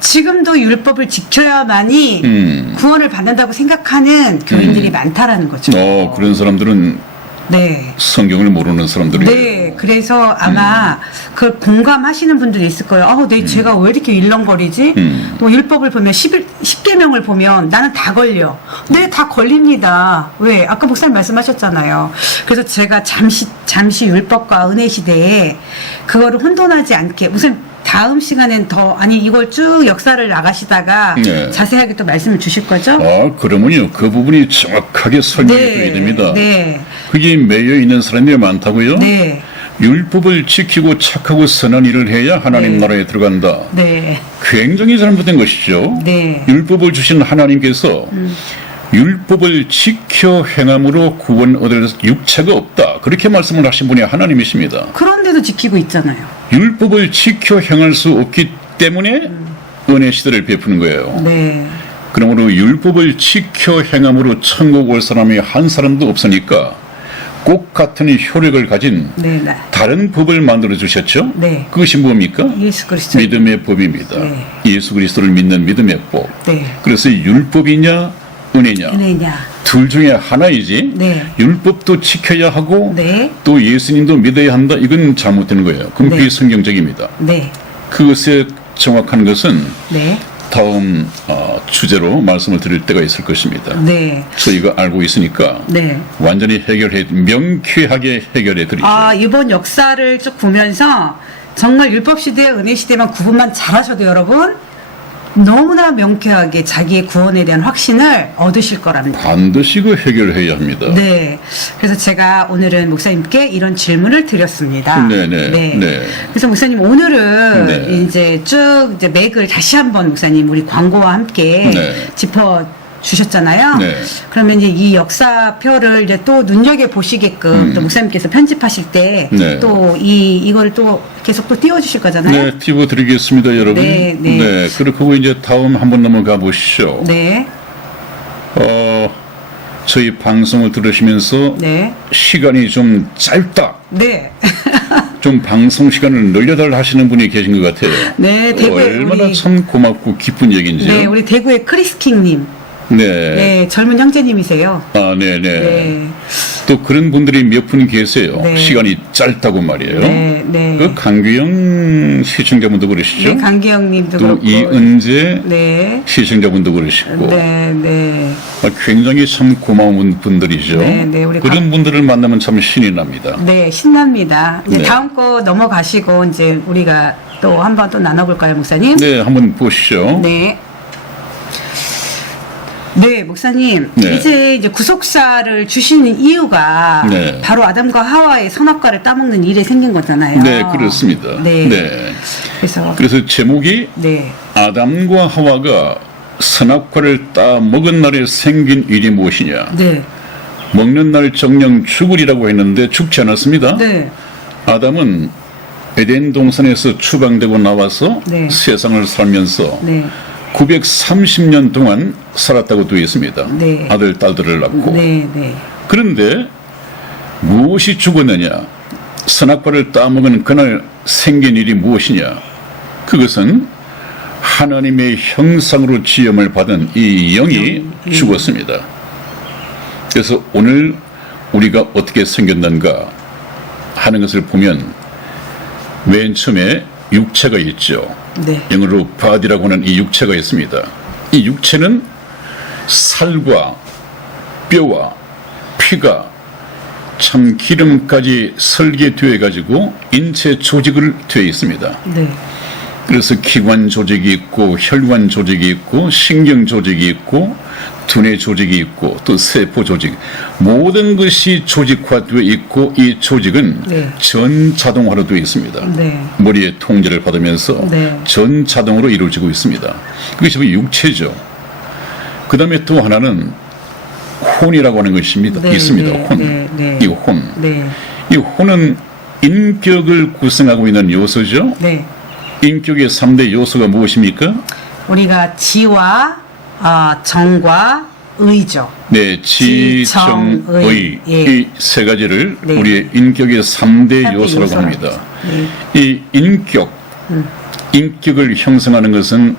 지금도 율법을 지켜야만이 구원을 받는다고 생각하는 교인들이 많다라는 거죠. 그런 사람들은 네. 성경을 모르는 사람들이에요. 네, 그래서 아마 그걸 공감하시는 분들이 있을 거예요. 제가 왜 이렇게 일렁거리지? 뭐 율법을 보면 10계명을 보면 나는 다 걸려. 네, 다 걸립니다. 왜? 아까 목사님 말씀하셨잖아요. 그래서 제가 잠시 율법과 은혜 시대에 그거를 혼돈하지 않게 무슨 다음 시간엔 이걸 쭉 역사를 나가시다가 네. 자세하게 또 말씀을 주실 거죠? 그러면요. 그 부분이 정확하게 설명이 되어야 됩니다. 네. 그게 매여 있는 사람들이 많다고요? 네. 율법을 지키고 착하고 선한 일을 해야 하나님 네. 나라에 들어간다. 네. 굉장히 잘못된 것이죠. 네. 율법을 주신 하나님께서 율법을 지켜 행함으로 구원 얻을 육체가 없다. 그렇게 말씀을 하신 분이 하나님이십니다. 그런데도 지키고 있잖아요. 율법을 지켜 행할 수 없기 때문에 은혜 시대를 베푸는 거예요. 네. 그러므로 율법을 지켜 행함으로 천국 올 사람이 한 사람도 없으니까 꼭 같은 효력을 가진 네. 네. 다른 법을 만들어 주셨죠. 네. 그것이 뭡니까? 예수 그리스도. 믿음의 법입니다. 네. 예수 그리스도를 믿는 믿음의 법. 네. 그래서 율법이냐 은혜냐 은혜냐. 둘 중에 하나이지. 네. 율법도 지켜야 하고 네. 또 예수님도 믿어야 한다. 이건 잘못되는 거예요. 그럼 네. 비성경적입니다. 네. 그것에 정확한 것은 네. 다음 주제로 말씀을 드릴 때가 있을 것입니다. 네. 저희가 알고 있으니까 네. 완전히 명쾌하게 해결해 드리죠. 이번 역사를 쭉 보면서 정말 율법 시대, 은혜 시대만 구분만 잘하셔도 여러분 너무나 명쾌하게 자기의 구원에 대한 확신을 얻으실 거랍니다. 반드시 그 해결해야 합니다. 네. 그래서 제가 오늘은 목사님께 이런 질문을 드렸습니다. 네네. 네. 그래서 목사님 오늘은 네. 이제 쭉 맥을 다시 한번 목사님 우리 광고와 함께 네. 짚어 주셨잖아요. 네. 그러면 이제 이 역사표를 이제 또 눈여겨 보시게끔 또 목사님께서 편집하실 때 네. 또 이걸 또 계속 또 띄워주실 거잖아요. 네, 띄워 드리겠습니다, 여러분. 네, 네. 그렇고 이제 다음 한번 넘어가 보시죠. 네. 저희 방송을 들으시면서 네. 시간이 좀 짧다. 네. 좀 방송 시간을 늘려달라 하시는 분이 계신 것 같아요. 네, 대구에 얼마나 참 고맙고 기쁜 얘기인지요. 네, 우리 대구의 크리스킹님. 네. 네, 젊은 형제님이세요. 네네. 네. 또 그런 분들이 몇 분 계세요. 네. 시간이 짧다고 말이에요. 네, 네. 그 강규영 시청자분도 그러시죠. 네, 강기영님도 또 그렇고. 이은재 네. 시청자분도 그러시고. 네, 네. 굉장히 참 고마운 분들이죠. 네, 네, 우리 그런 분들을 만나면 참 신이 납니다. 네, 신납니다. 이제 네. 다음 거 넘어가시고 이제 우리가 또 한 번 또 나눠볼까요, 목사님? 네, 한번 보시죠. 네. 네, 목사님. 네. 이제 구속사를 주시는 이유가 네. 바로 아담과 하와의 선악과를 따먹는 일에 생긴 거잖아요. 네, 그렇습니다. 네. 그래서 제목이 네. 아담과 하와가 선악과를 따 먹은 날에 생긴 일이 무엇이냐. 네. 먹는 날 정령 죽으리라고 했는데 죽지 않았습니다. 네. 아담은 에덴 동산에서 추방되고 나와서 네. 세상을 살면서 네. 930년 동안 살았다고 되어 있습니다. 네. 아들, 딸들을 낳고. 네. 네. 그런데 무엇이 죽었느냐? 선악과를 따먹은 그날 생긴 일이 무엇이냐? 그것은 하나님의 형상으로 지음을 받은 이 영이 죽었습니다. 그래서 오늘 우리가 어떻게 생겼는가 하는 것을 보면 맨 처음에 육체가 있죠. 네. 영어로 body라고 하는 이 육체가 있습니다. 이 육체는 살과 뼈와 피가 참 기름까지 설계되어 가지고 인체 조직을 되어 있습니다. 네. 그래서 기관 조직이 있고 혈관 조직이 있고 신경 조직이 있고 두뇌 조직이 있고 또 세포 조직, 모든 것이 조직화되어 있고 이 조직은 네. 전자동화로 되어 있습니다. 네. 머리의 통제를 받으면서 네. 전자동으로 이루어지고 있습니다. 그것이 바로 육체죠. 그 다음에 또 하나는 혼이라고 하는 것입니다. 네, 있습니다. 네, 혼. 네, 네. 이 혼. 네. 이 혼은 인격을 구성하고 있는 요소죠. 네. 인격의 3대 요소가 무엇입니까? 우리가 지와 정과 의죠. 네, 지, 정, 의. 예. 이 세 가지를 네. 우리의 인격의 3대 요소라고 요소라고 합니다. 하죠. 네. 이 인격을 형성하는 것은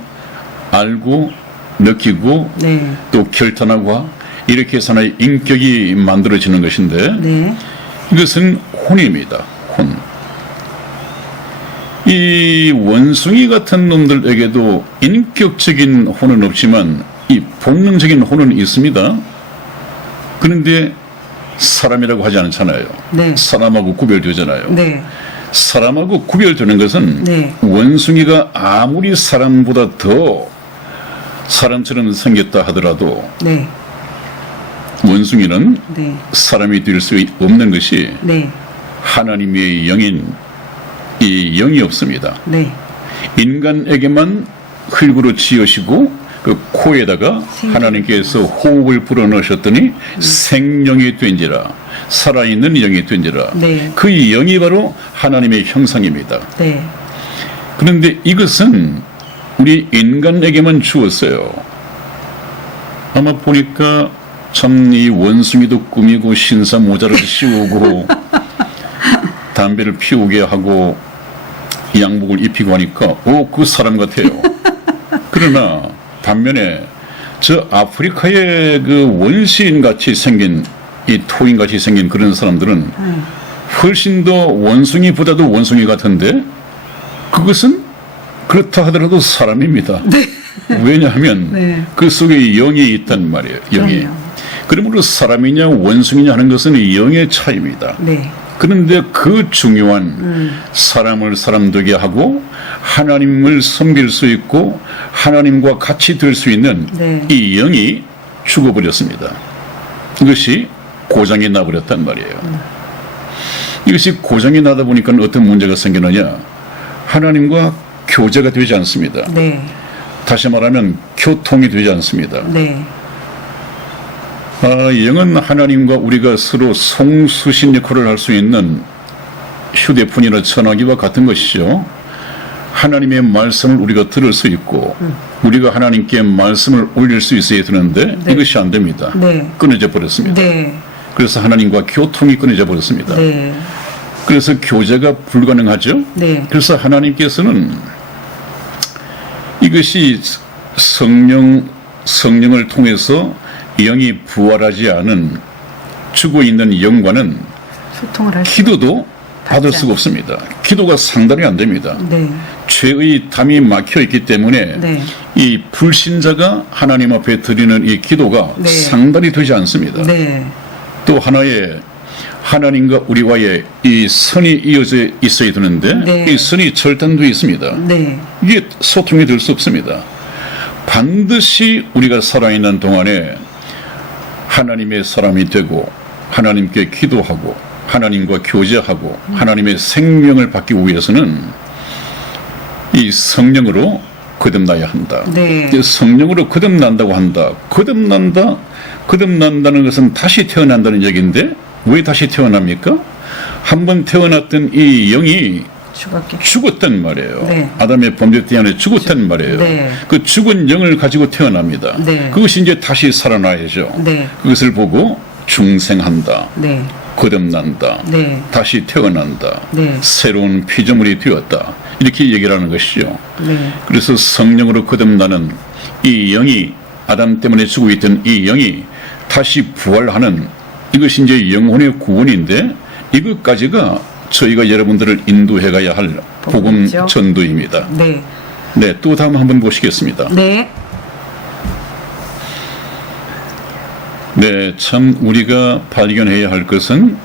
알고, 느끼고, 네. 또 결단하고 이렇게 해서 하나의 인격이 만들어지는 것인데 네. 이것은 혼입니다. 혼. 이 원숭이 같은 놈들에게도 인격적인 혼은 없지만 이 본능적인 혼은 있습니다. 그런데 사람이라고 하지 않잖아요. 네. 사람하고 구별되잖아요. 네. 사람하고 구별되는 것은 네. 원숭이가 아무리 사람보다 더 사람처럼 생겼다 하더라도 네. 원숭이는 네. 사람이 될 수 없는 것이 네. 하나님의 영인 이 영이 없습니다. 네. 인간에게만 흙으로 지으시고 그 코에다가 하나님께서 호흡을 불어넣으셨더니 생명이 된지라 살아있는 영이 된지라 네. 그 영이 바로 하나님의 형상입니다. 네. 그런데 이것은 우리 인간에게만 주었어요. 아마 보니까 참 이 원숭이도 꾸미고 신사 모자를 씌우고 담배를 피우게 하고 양복을 입히고 하니까 그 사람 같아요. 그러나 반면에 저 아프리카의 그 원시인 같이 생긴 이 토인 같이 생긴 그런 사람들은 훨씬 더 원숭이보다도 원숭이 같은데 그것은 그렇다 하더라도 사람입니다. 왜냐하면 네. 그 속에 영이 있단 말이에요. 영이. 그럼요. 그러므로 사람이냐 원숭이냐 하는 것은 영의 차이입니다. 네. 그런데 그 중요한 사람을 사람 되게 하고 하나님을 섬길 수 있고 하나님과 같이 될 수 있는 네. 이 영이 죽어버렸습니다. 이것이 고장이 나버렸단 말이에요. 이것이 고장이 나다 보니까 어떤 문제가 생기느냐. 하나님과 교제가 되지 않습니다. 네. 다시 말하면 교통이 되지 않습니다. 네. 영은 하나님과 우리가 서로 송수신 역할을 할 수 있는 휴대폰이나 전화기와 같은 것이죠. 하나님의 말씀을 우리가 들을 수 있고 우리가 하나님께 말씀을 올릴 수 있어야 되는데 네. 이것이 안 됩니다. 네. 끊어져 버렸습니다. 네. 그래서 하나님과 교통이 끊어져 버렸습니다. 네. 그래서 교제가 불가능하죠. 네. 그래서 하나님께서는 이것이 성령을 통해서 영이 부활하지 않은 죽어 있는 영과는 소통을 할 기도도 받을 수가 없습니다. 기도가 상달이 안 됩니다. 네. 죄의 담이 막혀 있기 때문에 네. 이 불신자가 하나님 앞에 드리는 이 기도가 네. 상달이 되지 않습니다. 네. 또 하나의 하나님과 우리와의 이 선이 이어져 있어야 되는데 네. 이 선이 절단되어 있습니다. 네. 이게 소통이 될 수 없습니다. 반드시 우리가 살아있는 동안에 하나님의 사람이 되고 하나님께 기도하고 하나님과 교제하고 하나님의 생명을 받기 위해서는 이 성령으로 거듭나야 한다. 네. 성령으로 거듭난다고 한다. 거듭난다는 것은 다시 태어난다는 얘기인데 왜 다시 태어납니까? 한번 태어났던 이 영이 죽었기. 죽었단 말이에요. 네. 아담의 범죄 때문에 죽었단 말이에요. 네. 그 죽은 영을 가지고 태어납니다. 네. 그것이 이제 다시 살아나야죠. 네. 그것을 보고 중생한다. 네. 거듭난다. 네. 다시 태어난다. 네. 새로운 피조물이 되었다. 이렇게 얘기를 하는 것이죠. 네. 그래서 성령으로 거듭나는 이 영이 아담 때문에 죽어 있던 이 영이 다시 부활하는 이것이 이제 영혼의 구원인데 이것까지가 저희가 여러분들을 인도해 가야 할 복음 복음이죠. 전도입니다. 네. 네, 또 다음 한번 보시겠습니다. 네. 네, 참 우리가 발견해야 할 것은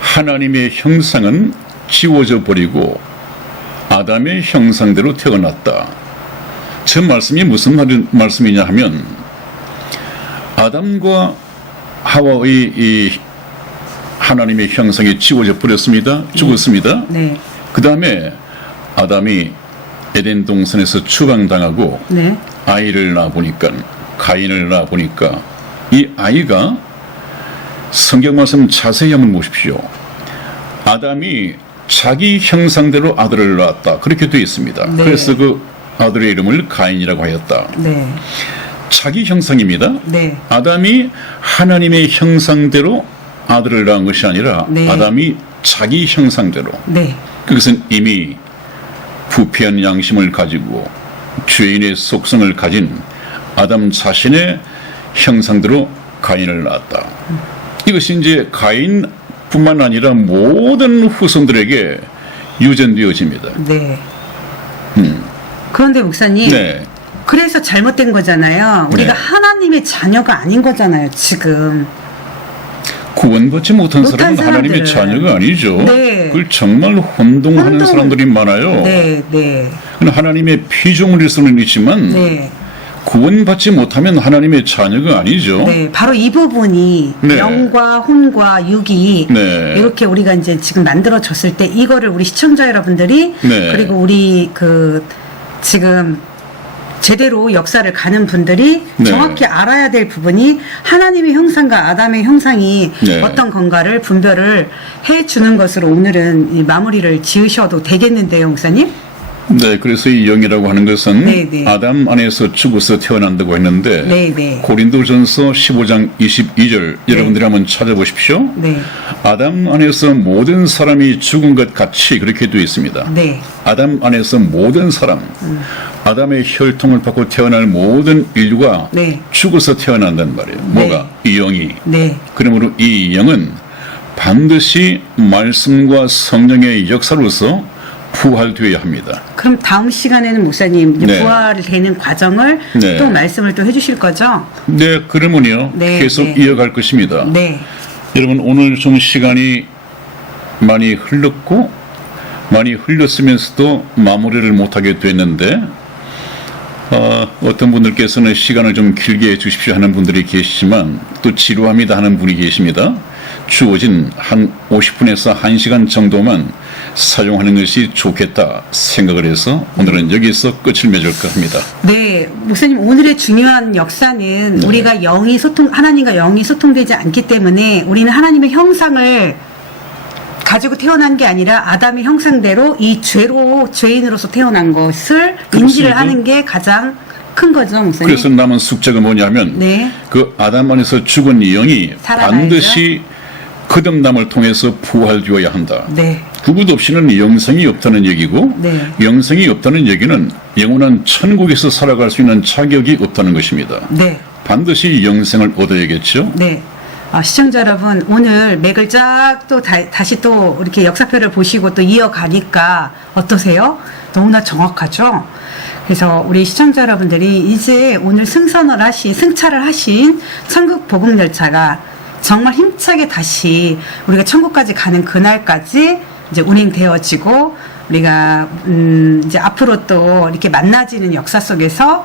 하나님의 형상은 지워져 버리고 아담의 형상대로 태어났다. 저 말씀이 무슨 말씀이냐 하면 아담과 하와의 이 하나님의 형상이 지워져 버렸습니다. 죽었습니다. 네. 그 다음에 아담이 에덴 동산에서 추방당하고 네. 아이를 낳아보니까 가인을 낳아보니까 이 아이가 성경 말씀 자세히 한번 보십시오. 아담이 자기 형상대로 아들을 낳았다. 그렇게 되어 있습니다. 네. 그래서 그 아들의 이름을 가인이라고 하였다. 네. 자기 형상입니다. 네. 아담이 하나님의 형상대로 아들을 낳은 것이 아니라 네. 아담이 자기 형상대로. 네. 그것은 이미 부패한 양심을 가지고 죄인의 속성을 가진 아담 자신의 형상대로 가인을 낳았다. 이것이 이제 가인뿐만 아니라 모든 후손들에게 유전되어집니다. 네. 그런데 목사님, 네. 그래서 잘못된 거잖아요. 우리가 네. 하나님의 자녀가 아닌 거잖아요, 지금. 구원받지 못한 못한 사람은 하나님의 사람들은. 자녀가 아니죠. 네. 그걸 정말 혼동하는 사람들이 많아요. 네, 네. 하나님의 피조물일 수는 있지만 네. 구원받지 못하면 하나님의 자녀가 아니죠. 네, 바로 이 부분이 네. 영과 혼과 육이 네. 이렇게 우리가 이제 지금 만들어졌을 때 이거를 우리 시청자 여러분들이 네. 그리고 우리 그 지금 제대로 역사를 가는 분들이 네. 정확히 알아야 될 부분이 하나님의 형상과 아담의 형상이 네. 어떤 건가를 분별을 해주는 것으로 오늘은 이 마무리를 지으셔도 되겠는데요, 목사님? 네, 그래서 이 영이라고 하는 것은 네, 네. 아담 안에서 죽어서 태어난다고 했는데 네, 네. 고린도전서 15장 22절 여러분들이 한번 찾아보십시오. 네, 아담 안에서 모든 사람이 죽은 것 같이 그렇게 되어 있습니다. 네, 아담 안에서 모든 사람, 아담의 혈통을 받고 태어날 모든 인류가 네. 죽어서 태어난단 말이에요. 뭐가? 이 영이. 네, 그러므로 이 영은 반드시 말씀과 성령의 역사로서 부활되어야 합니다. 그럼 다음 시간에는 목사님 이제 네. 부활되는 과정을 네. 또 말씀을 또 해주실 거죠? 네, 그러면요. 네, 계속 네. 이어갈 것입니다. 네, 여러분 오늘 좀 시간이 많이 흘렀고 많이 흘렸으면서도 마무리를 못하게 됐는데 어떤 분들께서는 시간을 좀 길게 해주십시오 하는 분들이 계시지만 또 지루합니다 하는 분이 계십니다. 주어진 한 50분에서 1시간 정도만 사용하는 것이 좋겠다 생각을 해서 오늘은 여기서 끝을 맺을까 합니다. 네, 목사님 오늘의 중요한 역사는 네. 우리가 하나님과 영이 소통되지 않기 때문에 우리는 하나님의 형상을 가지고 태어난 게 아니라 아담의 형상대로 이 죄인으로서 태어난 것을 그렇습니다. 인지를 하는 게 가장 큰 거죠, 목사님. 그래서 남은 숙제가 뭐냐면 네. 그 아담 안에서 죽은 영이 살아나야죠. 반드시 거듭남을 통해서 부활되어야 한다. 네, 그것 없이는 영생이 없다는 얘기고 네. 영생이 없다는 얘기는 영원한 천국에서 살아갈 수 있는 자격이 없다는 것입니다. 네. 반드시 영생을 얻어야겠죠. 네. 시청자 여러분, 오늘 맥을 쫙 또 다시 또 이렇게 역사표를 보시고 또 이어가니까 어떠세요? 너무나 정확하죠? 그래서 우리 시청자 여러분들이 이제 오늘 승차를 하신 천국 복음 열차가 정말 힘차게 다시 우리가 천국까지 가는 그날까지 이제 운행되어지고 우리가 이제 앞으로 또 이렇게 만나지는 역사 속에서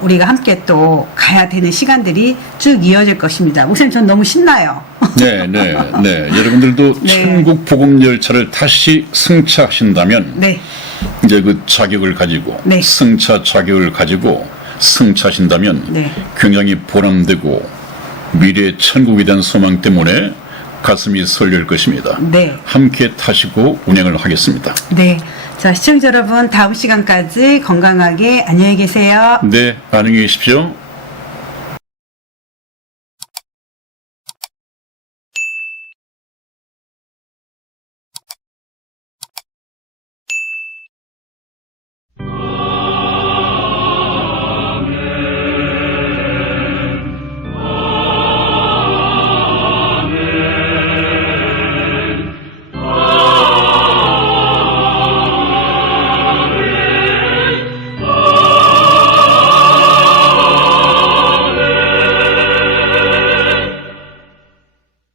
우리가 함께 또 가야 되는 시간들이 쭉 이어질 것입니다. 목사님, 전 너무 신나요. 네, 네, 네. 여러분들도 네. 천국 복음 열차를 다시 승차하신다면 네, 이제 그 자격을 가지고 네. 승차 자격을 가지고 승차하신다면 네. 굉장히 보람되고 미래의 천국에 대한 소망 때문에 가슴이 설렐 것입니다. 네. 함께 타시고 운행을 하겠습니다. 네. 자, 시청자 여러분, 다음 시간까지 건강하게 안녕히 계세요. 네, 안녕히 계십시오.